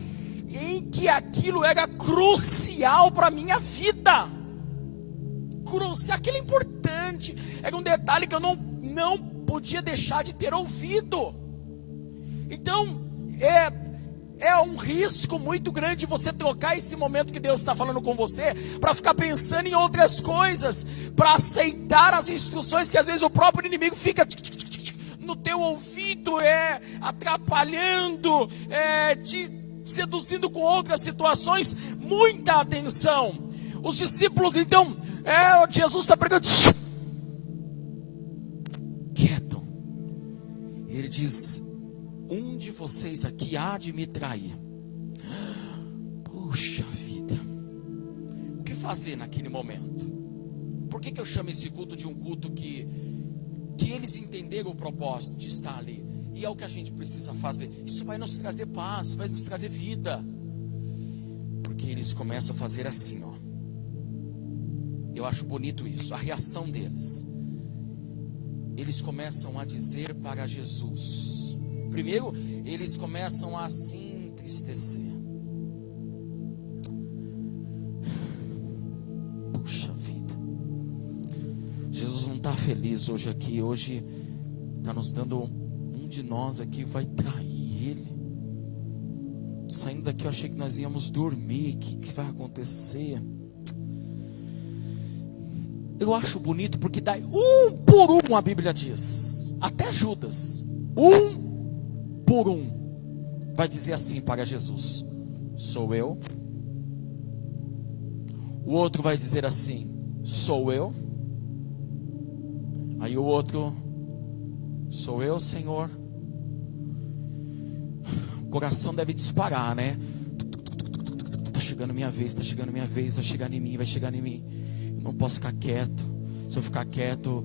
em que aquilo era crucial para a minha vida. Crucial, aquilo é importante, era um detalhe que eu não podia deixar de ter ouvido. Então, é um risco muito grande você trocar esse momento que Deus está falando com você para ficar pensando em outras coisas, para aceitar as instruções que às vezes o próprio inimigo fica no teu ouvido, atrapalhando, te seduzindo com outras situações. Muita atenção. Os discípulos então, Jesus está pregando, quieto. Ele diz: um de vocês aqui há de me trair. Puxa vida, o que fazer naquele momento? Por que eu chamo esse culto de um culto que eles entenderam o propósito de estar ali? E é o que a gente precisa fazer. Isso vai nos trazer paz, vai nos trazer vida. Porque eles começam a fazer assim, ó. Eu acho bonito isso, a reação deles. Eles começam a dizer para Jesus. Primeiro, eles começam a se entristecer. Puxa vida, Jesus não está feliz hoje aqui. Hoje está nos dando, um de nós aqui vai trair Ele. Saindo daqui eu achei que nós íamos dormir. O que vai acontecer? Eu acho bonito porque daí um por um a Bíblia diz, até Judas, um por um vai dizer assim para Jesus: sou eu. O outro vai dizer assim: sou eu. Aí o outro: sou eu, Senhor. O coração deve disparar, né? Está chegando minha vez, está chegando minha vez, vai chegar em mim, vai chegar em mim. Eu não posso ficar quieto. Se eu ficar quieto,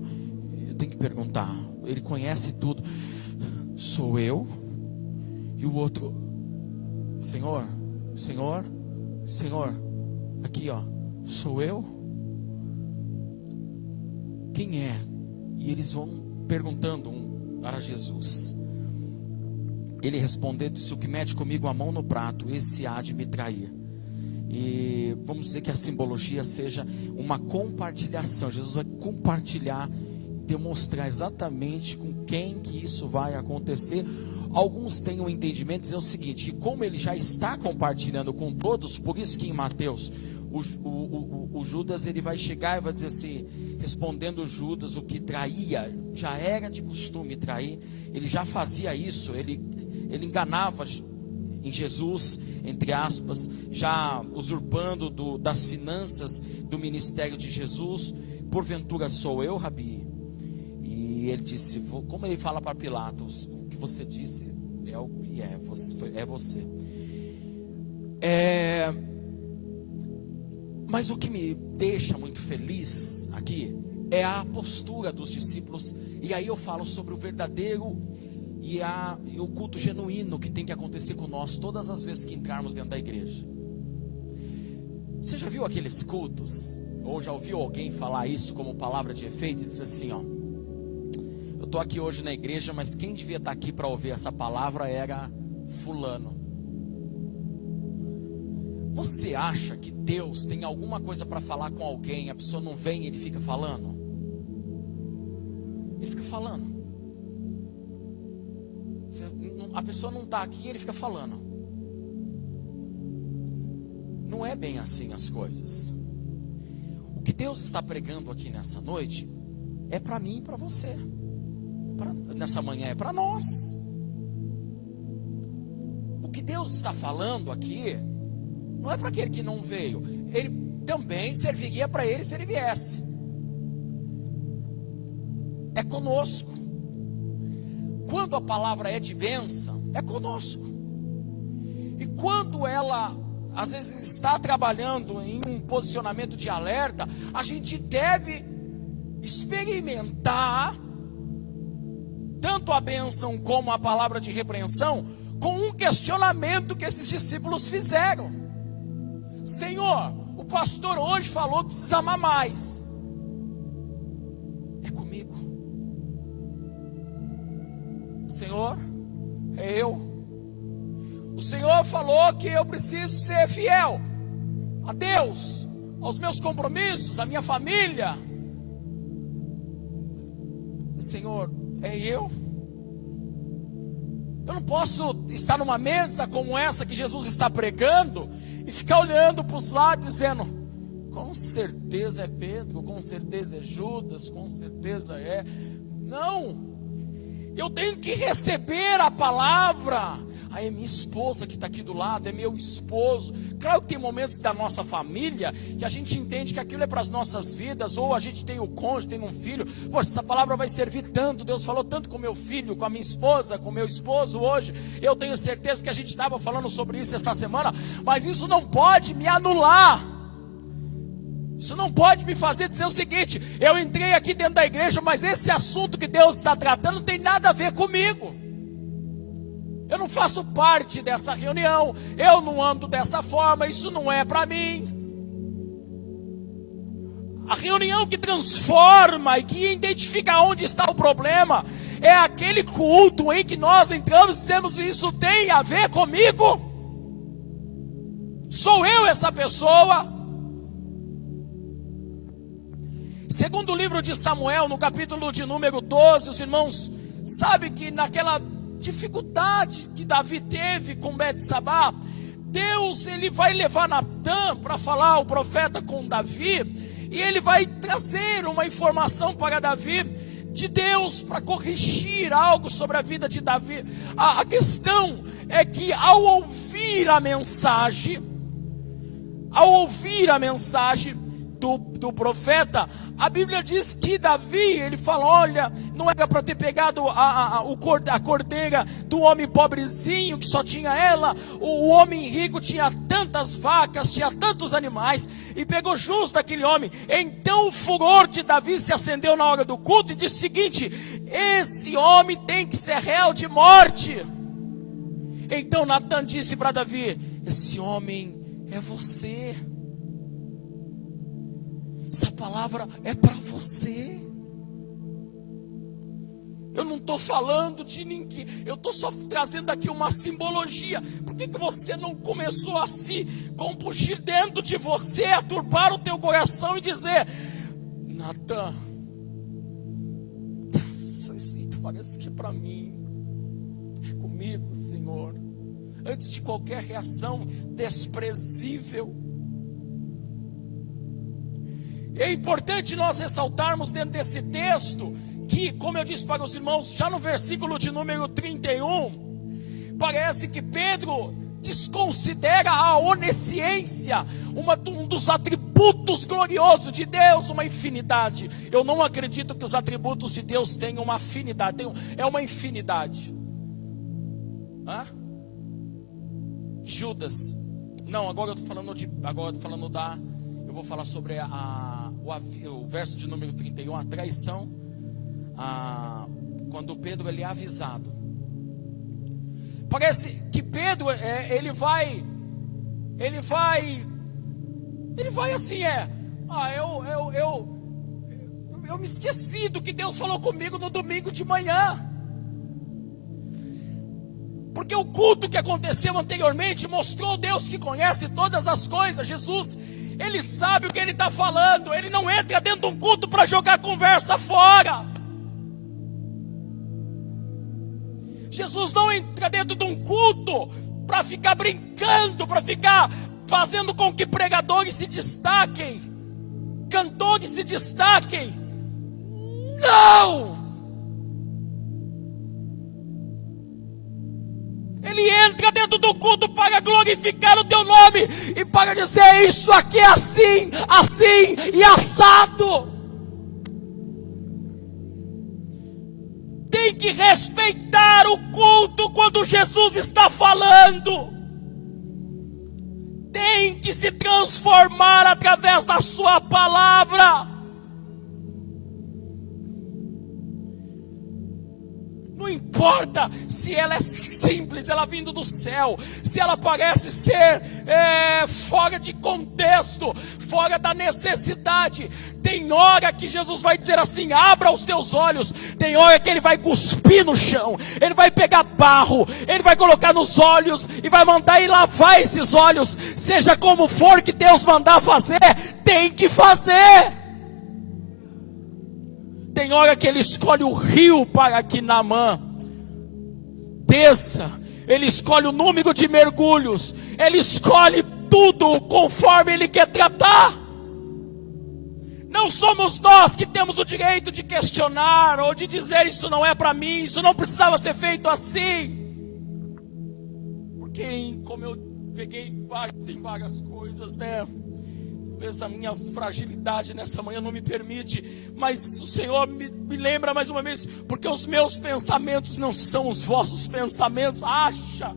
eu tenho que perguntar. Ele conhece tudo. Sou eu? E o outro: Senhor, Senhor, Senhor. Aqui, ó. Sou eu? Quem é? E eles vão perguntando para Jesus. Ele respondeu: disse: o que mete comigo a mão no prato, esse há de me trair. E vamos dizer que a simbologia seja uma compartilhação. Jesus vai compartilhar, demonstrar exatamente com quem que isso vai acontecer. Alguns têm um entendimento, dizer o seguinte: que como ele já está compartilhando com todos, por isso que em Mateus o Judas ele vai chegar e vai dizer assim, respondendo Judas, o que traía, já era de costume trair, ele já fazia isso, ele enganava em Jesus, entre aspas, já usurpando das finanças do ministério de Jesus. Porventura sou eu, Rabi? E ele disse, como ele fala para Pilatos, o que você disse é o que é você. Mas o que me deixa muito feliz aqui é a postura dos discípulos. E aí eu falo sobre o verdadeiro e o culto genuíno que tem que acontecer com nós todas as vezes que entrarmos dentro da igreja. Você já viu aqueles cultos? Ou já ouviu alguém falar isso como palavra de efeito e dizer assim, ó: eu estou aqui hoje na igreja, mas quem devia estar aqui para ouvir essa palavra era fulano. Você acha que Deus tem alguma coisa para falar com alguém, a pessoa não vem e ele fica falando? Ele fica falando. A pessoa não está aqui e ele fica falando. Não é bem assim as coisas. O que Deus está pregando aqui nessa noite é para mim e para você. Nessa manhã é para nós. O que Deus está falando aqui não é para aquele que não veio. Ele também serviria para ele se ele viesse. É conosco. Quando a palavra é de bênção, é conosco. E quando ela às vezes está trabalhando em um posicionamento de alerta, a gente deve experimentar tanto a bênção como a palavra de repreensão com um questionamento que esses discípulos fizeram. Senhor, o pastor hoje falou que precisa amar mais. É comigo. Senhor, é eu. O Senhor falou que eu preciso ser fiel a Deus, aos meus compromissos, à minha família. Senhor, é eu? Eu não posso estar numa mesa como essa que Jesus está pregando e ficar olhando para os lados dizendo: com certeza é Pedro, com certeza é Judas, com certeza é... Não, eu tenho que receber a palavra. Aí é minha esposa que está aqui do lado, é meu esposo. Claro que tem momentos da nossa família que a gente entende que aquilo é para as nossas vidas, ou a gente tem o cônjuge, tem um filho. Poxa, essa palavra vai servir tanto, Deus falou tanto com meu filho, com a minha esposa, com meu esposo hoje. Eu tenho certeza que a gente estava falando sobre isso essa semana, mas isso não pode me anular. Isso não pode me fazer dizer o seguinte: eu entrei aqui dentro da igreja, mas esse assunto que Deus está tratando não tem nada a ver comigo. Eu não faço parte dessa reunião, eu não ando dessa forma, isso não é para mim. A reunião que transforma e que identifica onde está o problema é aquele culto em que nós entramos e dizemos: isso tem a ver comigo? Sou eu essa pessoa? Segundo o livro de Samuel, no capítulo de número 12, os irmãos sabem que naquela dificuldade que Davi teve com Betsabá, Deus ele vai levar Natã para falar o profeta com Davi, e ele vai trazer uma informação para Davi de Deus para corrigir algo sobre a vida de Davi. A questão é que ao ouvir a mensagem do profeta, a Bíblia diz que Davi, ele fala: olha, não era para ter pegado a cordeira do homem pobrezinho que só tinha ela, o homem rico tinha tantas vacas, tinha tantos animais, e pegou justo aquele homem. Então o furor de Davi se acendeu na hora do culto e disse o seguinte: esse homem tem que ser réu de morte. Então Natã disse para Davi: esse homem é você. Essa palavra é para você. Eu não estou falando de ninguém, eu estou só trazendo aqui uma simbologia. Por que você não começou a se compungir dentro de você, a turbar o teu coração e dizer: Natã, isso parece que é para mim, é comigo, Senhor. Antes de qualquer reação desprezível. É importante nós ressaltarmos dentro desse texto que, como eu disse para os irmãos, já no versículo de número 31, parece que Pedro desconsidera a onisciência, um dos atributos gloriosos de Deus, uma infinidade. Eu não acredito que os atributos de Deus tenham uma afinidade, é uma infinidade. Judas, não, agora eu estou falando eu vou falar sobre o verso de número 31, a traição, quando Pedro ele é avisado. Parece que Pedro, ele vai assim, eu me esqueci do que Deus falou comigo no domingo de manhã. Porque o culto que aconteceu anteriormente mostrou Deus que conhece todas as coisas. Jesus, ele sabe o que ele está falando. Ele não entra dentro de um culto para jogar a conversa fora. Jesus não entra dentro de um culto para ficar brincando, para ficar fazendo com que pregadores se destaquem, cantores se destaquem. Não! Ele entra dentro do culto para glorificar o teu nome e para dizer: isso aqui é assim, assim e assado. Tem que respeitar o culto quando Jesus está falando. Tem que se transformar através da sua palavra. No Não importa se ela é simples, ela vindo do céu, se ela parece ser fora de contexto, fora da necessidade. Tem hora que Jesus vai dizer assim: abra os teus olhos. Tem hora que Ele vai cuspir no chão, Ele vai pegar barro, Ele vai colocar nos olhos e vai mandar ir lavar esses olhos. Seja como for que Deus mandar fazer, tem que fazer. Tem hora que Ele escolhe o rio para que Naamã desça. Ele escolhe o número de mergulhos. Ele escolhe tudo conforme Ele quer tratar. Não somos nós que temos o direito de questionar ou de dizer: isso não é para mim, isso não precisava ser feito assim. Porque, como eu peguei, tem várias coisas, né? Talvez a minha fragilidade nessa manhã não me permite, mas o Senhor me lembra mais uma vez, porque os meus pensamentos não são os vossos pensamentos, acha,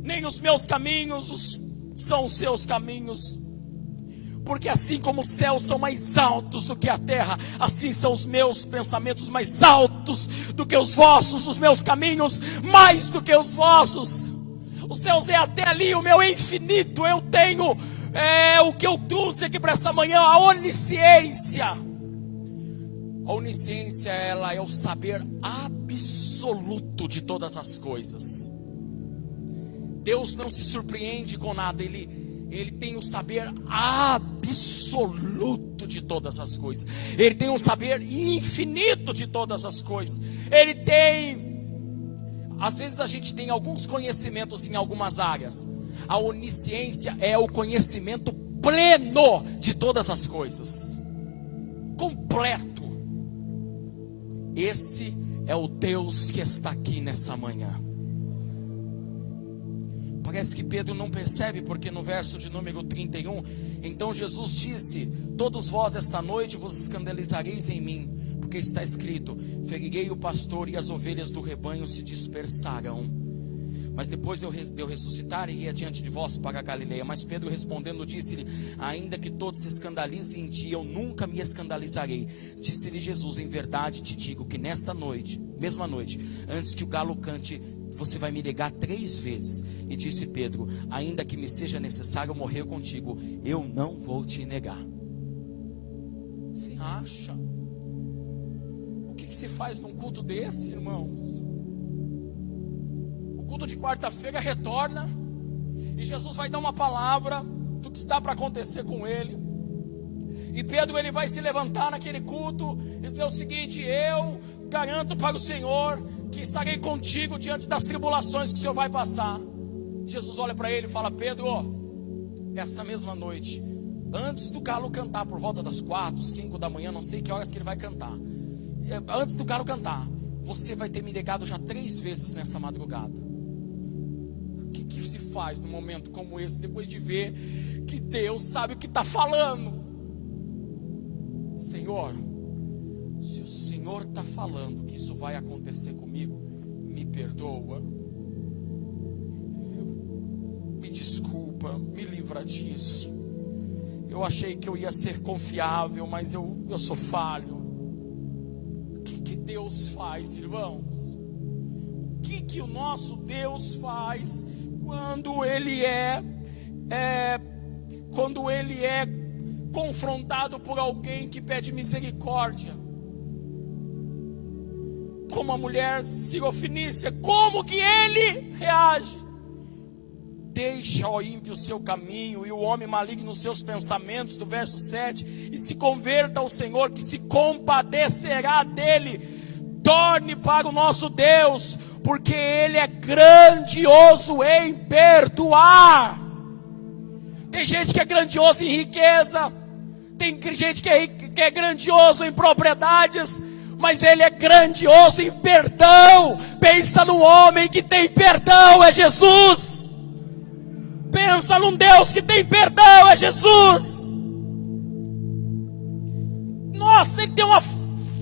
nem os meus caminhos são os seus caminhos, porque assim como os céus são mais altos do que a terra, assim são os meus pensamentos mais altos do que os vossos, os meus caminhos mais do que os vossos. Os céus é até ali, o meu é infinito. Eu tenho o que eu trouxe aqui para essa manhã, a onisciência. A onisciência, ela é o saber absoluto de todas as coisas. Deus não se surpreende com nada, Ele tem o saber absoluto de todas as coisas. Ele tem um saber infinito de todas as coisas. Ele tem... Às vezes a gente tem alguns conhecimentos em algumas áreas. A onisciência é o conhecimento pleno de todas as coisas. Completo. Esse é o Deus que está aqui nessa manhã. Parece que Pedro não percebe, porque no verso de número 31, então Jesus disse: todos vós esta noite vos escandalizareis em mim, porque está escrito: ferirei o pastor e as ovelhas do rebanho se dispersarão. Mas depois de eu ressuscitar, irei adiante de vós para a Galileia. Mas Pedro respondendo disse-lhe: ainda que todos se escandalizem em ti, eu nunca me escandalizarei. Disse-lhe Jesus: em verdade te digo que nesta noite, mesma noite, antes que o galo cante, você vai me negar 3 vezes. E disse Pedro: ainda que me seja necessário morrer contigo, eu não vou te negar. Você acha? O que se faz num culto desse, irmãos? O culto de quarta-feira retorna e Jesus vai dar uma palavra do que está para acontecer com ele. E Pedro, ele vai se levantar naquele culto e dizer o seguinte: eu garanto para o Senhor que estarei contigo diante das tribulações que o Senhor vai passar. Jesus olha para ele e fala: Pedro, essa mesma noite, antes do galo cantar, por volta das 4, 5 da manhã, não sei que horas que ele vai cantar, antes do galo cantar, você vai ter me negado já 3 vezes nessa madrugada. O que se faz num momento como esse, depois de ver que Deus sabe o que está falando? Senhor, se o Senhor está falando que isso vai acontecer comigo, me perdoa, me desculpa, me livra disso. Eu achei que eu ia ser confiável, mas eu sou falho. O que Deus faz, irmãos? O que o nosso Deus faz quando Ele é confrontado por alguém que pede misericórdia? Como a mulher Sirofenícia, como que Ele reage? Deixa, ó ímpio, o seu caminho e o homem maligno os seus pensamentos, do verso 7, e se converta ao Senhor, que se compadecerá dele. Torne para o nosso Deus, porque Ele é grandioso em perdoar. Tem gente que é grandioso em riqueza, tem gente que é grandioso em propriedades, mas Ele é grandioso em perdão. Pensa num homem que tem perdão, é Jesus. Pensa num Deus que tem perdão, é Jesus. Nossa, Ele tem uma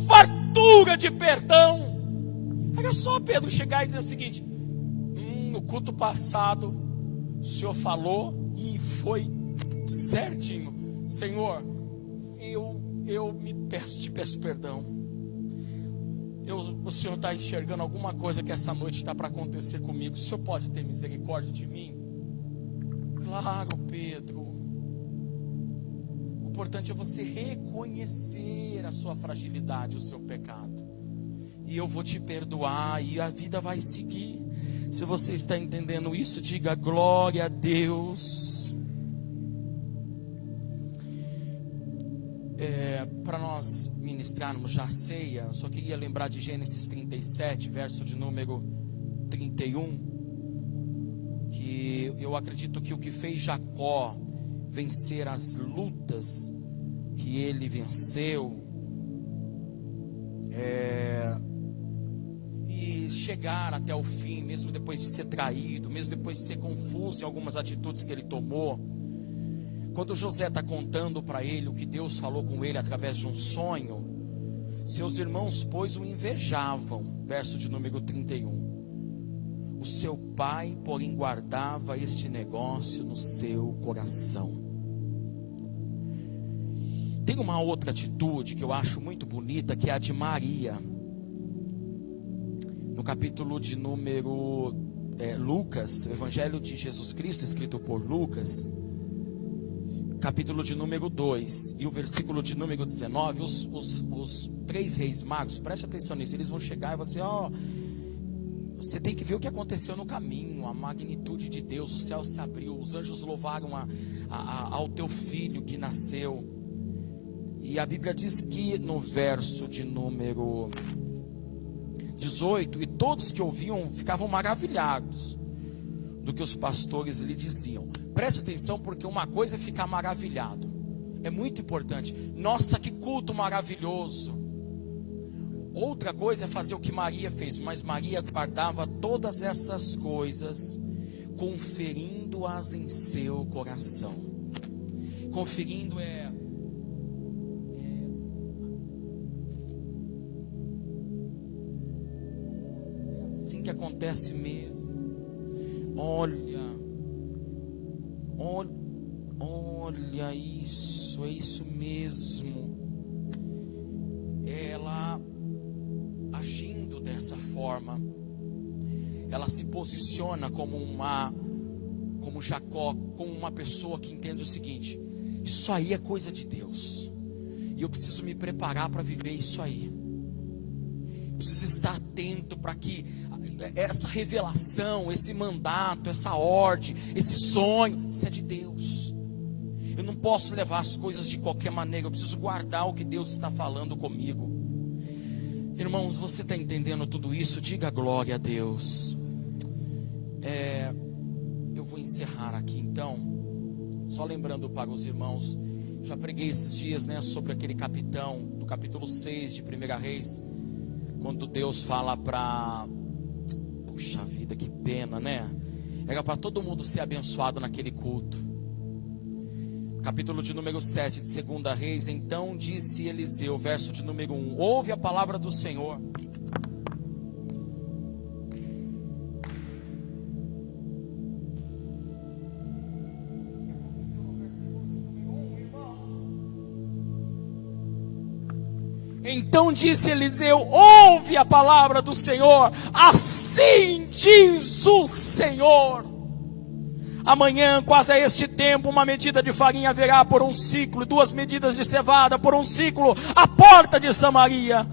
fartura de perdão. Olha só Pedro chegar e dizer o seguinte: no culto passado o Senhor falou e foi certinho. Senhor, eu te peço perdão. O Senhor está enxergando alguma coisa que essa noite está para acontecer comigo. O Senhor pode ter misericórdia de mim? Claro, Pedro. O importante é você reconhecer a sua fragilidade, o seu pecado. E eu vou te perdoar e a vida vai seguir. Se você está entendendo isso, diga glória a Deus. Para nós ministrarmos já a ceia, eu só queria lembrar de Gênesis 37, verso de número 31, que eu acredito que o que fez Jacó vencer as lutas que ele venceu, e chegar até o fim, mesmo depois de ser traído, mesmo depois de ser confuso em algumas atitudes que ele tomou. Quando José está contando para ele o que Deus falou com ele através de um sonho, seus irmãos, pois, o invejavam. Verso de número 31. O seu pai, porém, guardava este negócio no seu coração. Tem uma outra atitude que eu acho muito bonita, que é a de Maria. No capítulo de número Lucas, Evangelho de Jesus Cristo, escrito por Lucas, capítulo de número 2 e o versículo de número 19, os 3 reis magos, preste atenção nisso, eles vão chegar e vão dizer: você tem que ver o que aconteceu no caminho, a magnitude de Deus, o céu se abriu, os anjos louvaram ao teu filho que nasceu. E a Bíblia diz que no verso de número 18, e todos que ouviam ficavam maravilhados do que os pastores lhe diziam. Preste atenção, porque uma coisa é ficar maravilhado, é muito importante. Nossa, que culto maravilhoso. Outra coisa é fazer o que Maria fez, mas Maria guardava todas essas coisas, conferindo-as em seu coração. Conferindo assim que acontece mesmo. Olha isso, é isso mesmo. Ela agindo dessa forma, ela se posiciona como Jacó, como uma pessoa que entende o seguinte: isso aí é coisa de Deus, e eu preciso me preparar para viver isso aí. Preciso estar atento para que essa revelação, esse mandato, essa ordem, esse sonho, isso é de Deus. Eu não posso levar as coisas de qualquer maneira, eu preciso guardar o que Deus está falando comigo. Irmãos, você está entendendo tudo isso? Diga glória a Deus. Eu vou encerrar aqui então, só lembrando para os irmãos, já preguei esses dias, sobre aquele capitão, do capítulo 6 de 1 Reis, quando Deus fala para... Puxa vida, que pena, Era para todo mundo ser abençoado naquele culto. Capítulo de número 7 de 2 Reis. Então disse Eliseu, verso de número 1: ouve a palavra do Senhor. Então disse Eliseu: ouve a palavra do Senhor, assim diz o Senhor: amanhã, quase a este tempo, uma medida de farinha haverá por um ciclo, e 2 medidas de cevada por um ciclo, à porta de Samaria.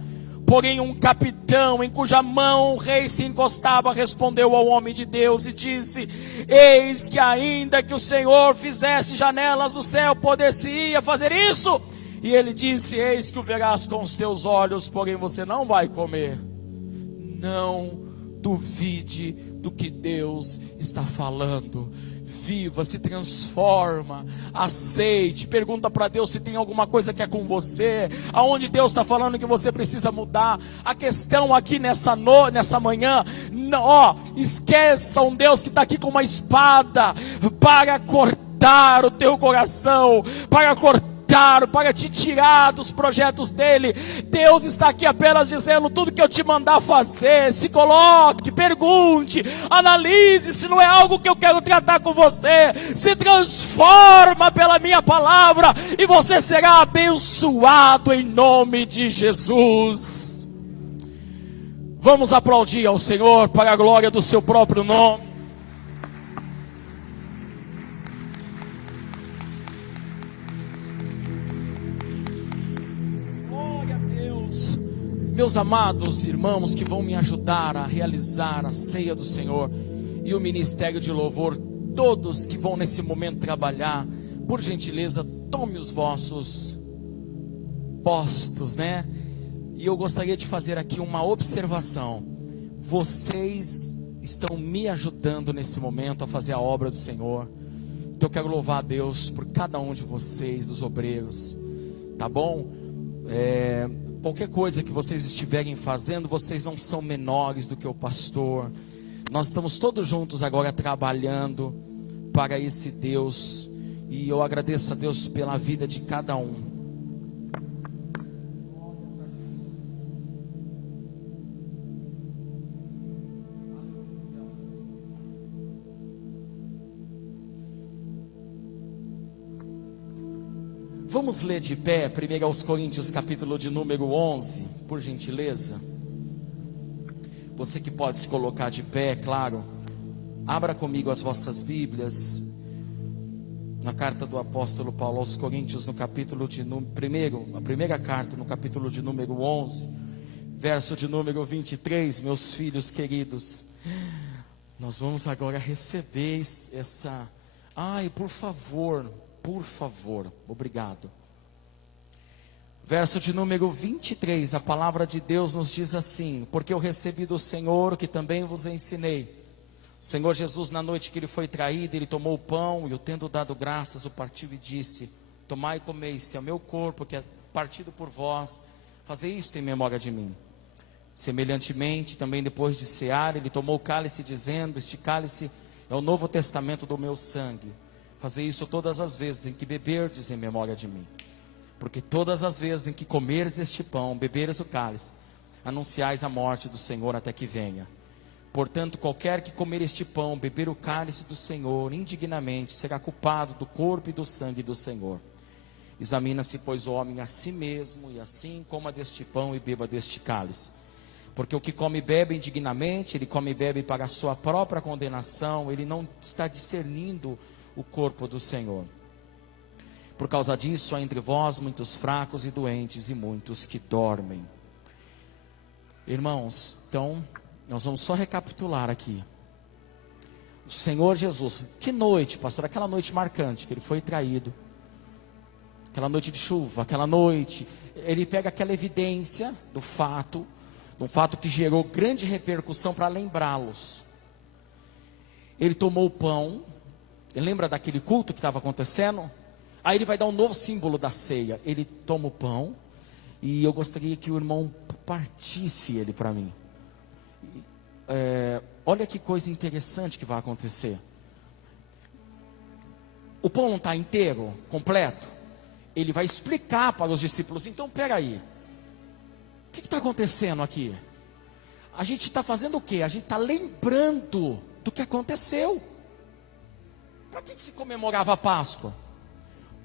Porém um capitão, em cuja mão o rei se encostava, respondeu ao homem de Deus e disse: eis que ainda que o Senhor fizesse janelas do céu, poder-se-ia fazer isso? E ele disse: eis que o verás com os teus olhos, porém você não vai comer. Não duvide do que Deus está falando. Viva, se transforma, aceite, pergunta para Deus se tem alguma coisa que é com você, aonde Deus está falando que você precisa mudar. A questão aqui nessa manhã, esqueça um Deus que está aqui com uma espada para cortar o teu coração, para te tirar dos projetos dele. Deus está aqui apenas dizendo: tudo que eu te mandar fazer, se coloque, pergunte, analise se não é algo que eu quero tratar com você, se transforma pela minha palavra e você será abençoado em nome de Jesus. Vamos aplaudir ao Senhor para a glória do seu próprio nome. Glória a Deus. Meus amados irmãos que vão me ajudar a realizar a ceia do Senhor e o ministério de louvor, todos que vão nesse momento trabalhar, por gentileza, tome os vossos postos, né? E eu gostaria de fazer aqui uma observação. Vocês estão me ajudando nesse momento a fazer a obra do Senhor. Então eu quero louvar a Deus por cada um de vocês, dos obreiros, tá bom? Qualquer coisa que vocês estiverem fazendo, vocês não são menores do que o pastor. Nós estamos todos juntos agora trabalhando para esse Deus. E eu agradeço a Deus pela vida de cada um. Vamos ler de pé, 1 aos Coríntios, capítulo de número 11, por gentileza. Você que pode se colocar de pé, claro. Abra comigo as vossas Bíblias, na carta do apóstolo Paulo aos Coríntios, no capítulo de a primeira carta, no capítulo de número 11, verso de número 23, meus filhos queridos. Nós vamos agora receber essa... Ai, por favor, obrigado. Verso de número 23, a palavra de Deus nos diz assim: porque eu recebi do Senhor o que também vos ensinei. O Senhor Jesus, na noite que ele foi traído, ele tomou o pão e, o tendo dado graças, o partiu e disse: tomai e comei, esse é o meu corpo que é partido por vós, fazei isto em memória de mim. Semelhantemente, também depois de cear, ele tomou o cálice, dizendo: este cálice é o novo testamento do meu sangue. Fazei isso todas as vezes em que beberdes em memória de mim. Porque todas as vezes em que comeres este pão, beberes o cálice, anunciais a morte do Senhor até que venha. Portanto, qualquer que comer este pão, beber o cálice do Senhor indignamente, será culpado do corpo e do sangue do Senhor. Examina-se, pois, o homem a si mesmo, e assim coma deste pão e beba deste cálice. Porque o que come e bebe indignamente, ele come e bebe para a sua própria condenação, ele não está discernindo o corpo do Senhor. Por causa disso, há entre vós muitos fracos e doentes, e muitos que dormem. Irmãos, então, nós vamos só recapitular aqui. O Senhor Jesus, que noite, pastor? Aquela noite marcante, que ele foi traído. Aquela noite de chuva, aquela noite. Ele pega aquela evidência do fato, um fato que gerou grande repercussão para lembrá-los. Ele tomou o pão. Ele lembra daquele culto que estava acontecendo? Aí ele vai dar um novo símbolo da ceia. Ele toma o pão, e eu gostaria que o irmão partisse ele para mim. Olha que coisa interessante que vai acontecer. O pão não está inteiro, completo. Ele vai explicar para os discípulos. Então, peraí, o que está acontecendo aqui? A gente está fazendo o quê? A gente está lembrando do que aconteceu. Para que se comemorava a Páscoa?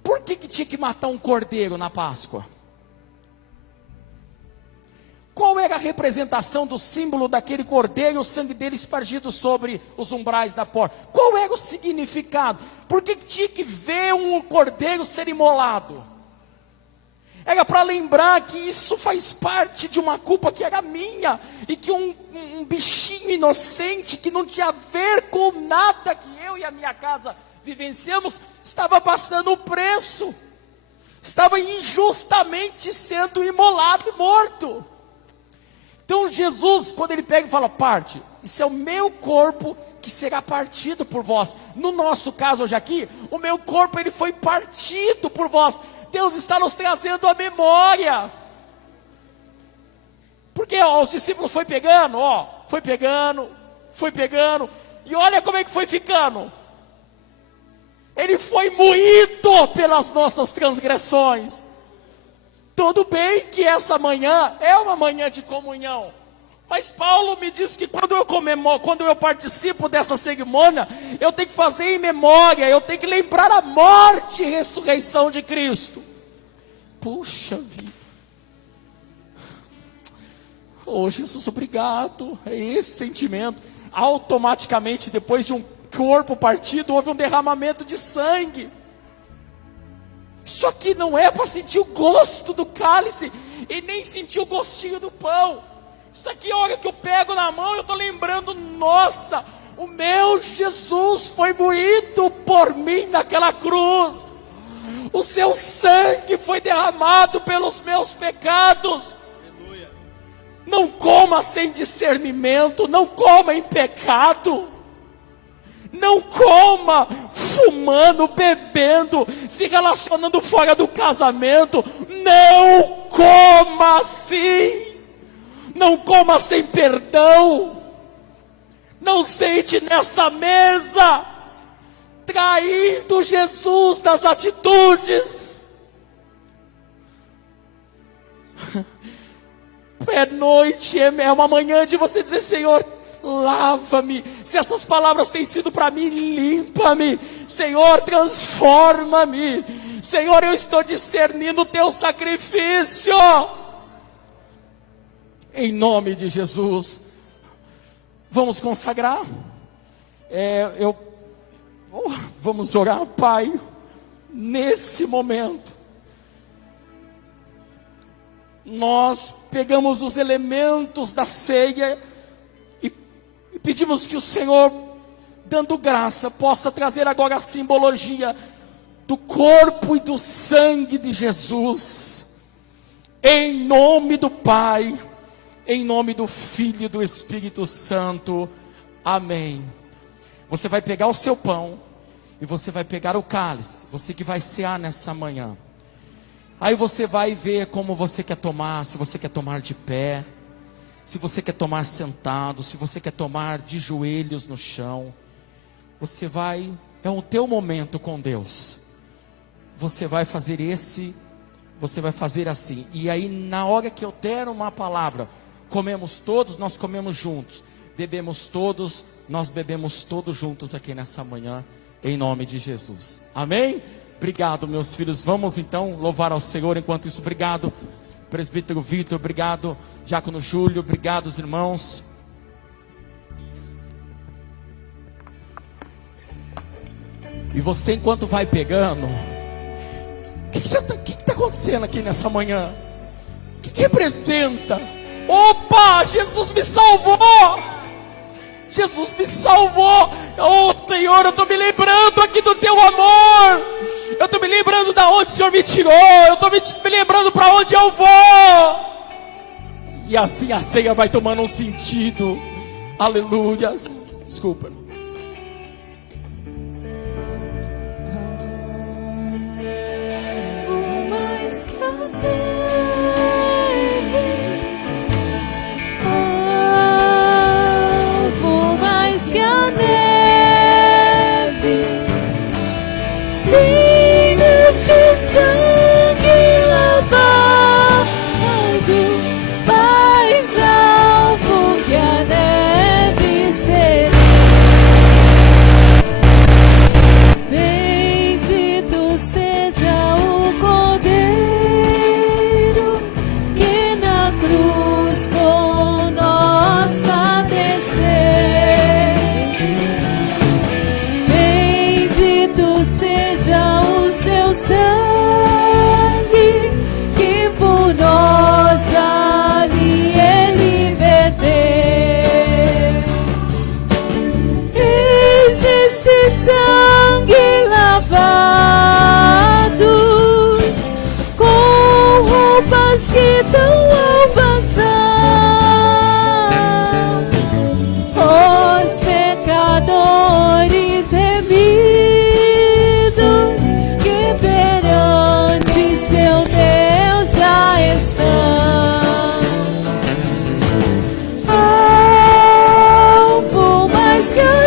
Por que tinha que matar um cordeiro na Páscoa? Qual era a representação do símbolo daquele cordeiro e o sangue dele espargido sobre os umbrais da porta? Qual era o significado? Por que tinha que ver um cordeiro ser imolado? Era para lembrar que isso faz parte de uma culpa que era minha, e que um bichinho inocente, que não tinha a ver com nada que eu e a minha casa vivenciamos, estava passando o preço, estava injustamente sendo imolado e morto. Então Jesus, quando ele pega e fala: parte, isso é o meu corpo que será partido por vós. No nosso caso hoje aqui, o meu corpo ele foi partido por vós. Deus está nos trazendo a memória. Porque os discípulos foi pegando, foi pegando, e olha como é que foi ficando. Ele foi moído pelas nossas transgressões. Tudo bem que essa manhã é uma manhã de comunhão, mas Paulo me diz que quando eu participo dessa cerimônia, eu tenho que fazer em memória, eu tenho que lembrar a morte e ressurreição de Cristo. Puxa vida. Oh, Jesus, obrigado. É esse sentimento. Automaticamente, depois de um corpo partido, houve um derramamento de sangue. Isso aqui não é para sentir o gosto do cálice e nem sentir o gostinho do pão. Isso aqui, a hora que eu pego na mão, eu estou lembrando, nossa, o meu Jesus foi moído por mim naquela cruz. O seu sangue foi derramado pelos meus pecados. Não coma sem discernimento, não coma em pecado. Não coma fumando, bebendo, se relacionando fora do casamento. Não coma assim. Não coma sem perdão. Não sente nessa mesa traindo Jesus nas atitudes. É noite, é uma manhã de você dizer: Senhor, lava-me. Se essas palavras têm sido para mim, limpa-me. Senhor, transforma-me. Senhor, eu estou discernindo o teu sacrifício. Em nome de Jesus, vamos consagrar. Vamos orar, Pai, nesse momento. Nós pegamos os elementos da ceia e pedimos que o Senhor, dando graça, possa trazer agora a simbologia do corpo e do sangue de Jesus, em nome do Pai, em nome do Filho e do Espírito Santo, amém. Você vai pegar o seu pão e você vai pegar o cálice, você que vai cear nessa manhã. Aí você vai ver como você quer tomar, se você quer tomar de pé, se você quer tomar sentado, se você quer tomar de joelhos no chão. É o teu momento com Deus. Você vai fazer assim. E aí na hora que eu der uma palavra, comemos todos, nós comemos juntos. Bebemos todos, nós bebemos todos juntos aqui nessa manhã, em nome de Jesus. Amém? Obrigado, meus filhos. Vamos então louvar ao Senhor. Enquanto isso, obrigado, presbítero Vitor, obrigado, diácono Júlio, obrigado, os irmãos. E você, enquanto vai pegando, o que está acontecendo aqui nessa manhã? O que representa? Opa, Jesus me salvou! Jesus me salvou. Oh Senhor, eu estou me lembrando aqui do teu amor. Eu estou me lembrando da onde o Senhor me tirou. Eu estou me lembrando para onde eu vou. E assim a ceia vai tomando um sentido. Aleluias. Desculpa. Sangue lavado, mais alvo que a neve será. Bendito seja o Cordeiro que na cruz por nós padeceu. Bendito seja o seu sangue. Sangue lavados com roupas que tão alvas são, os pecadores remidos que perante seu Deus já estão. Alvo mais que a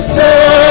Ser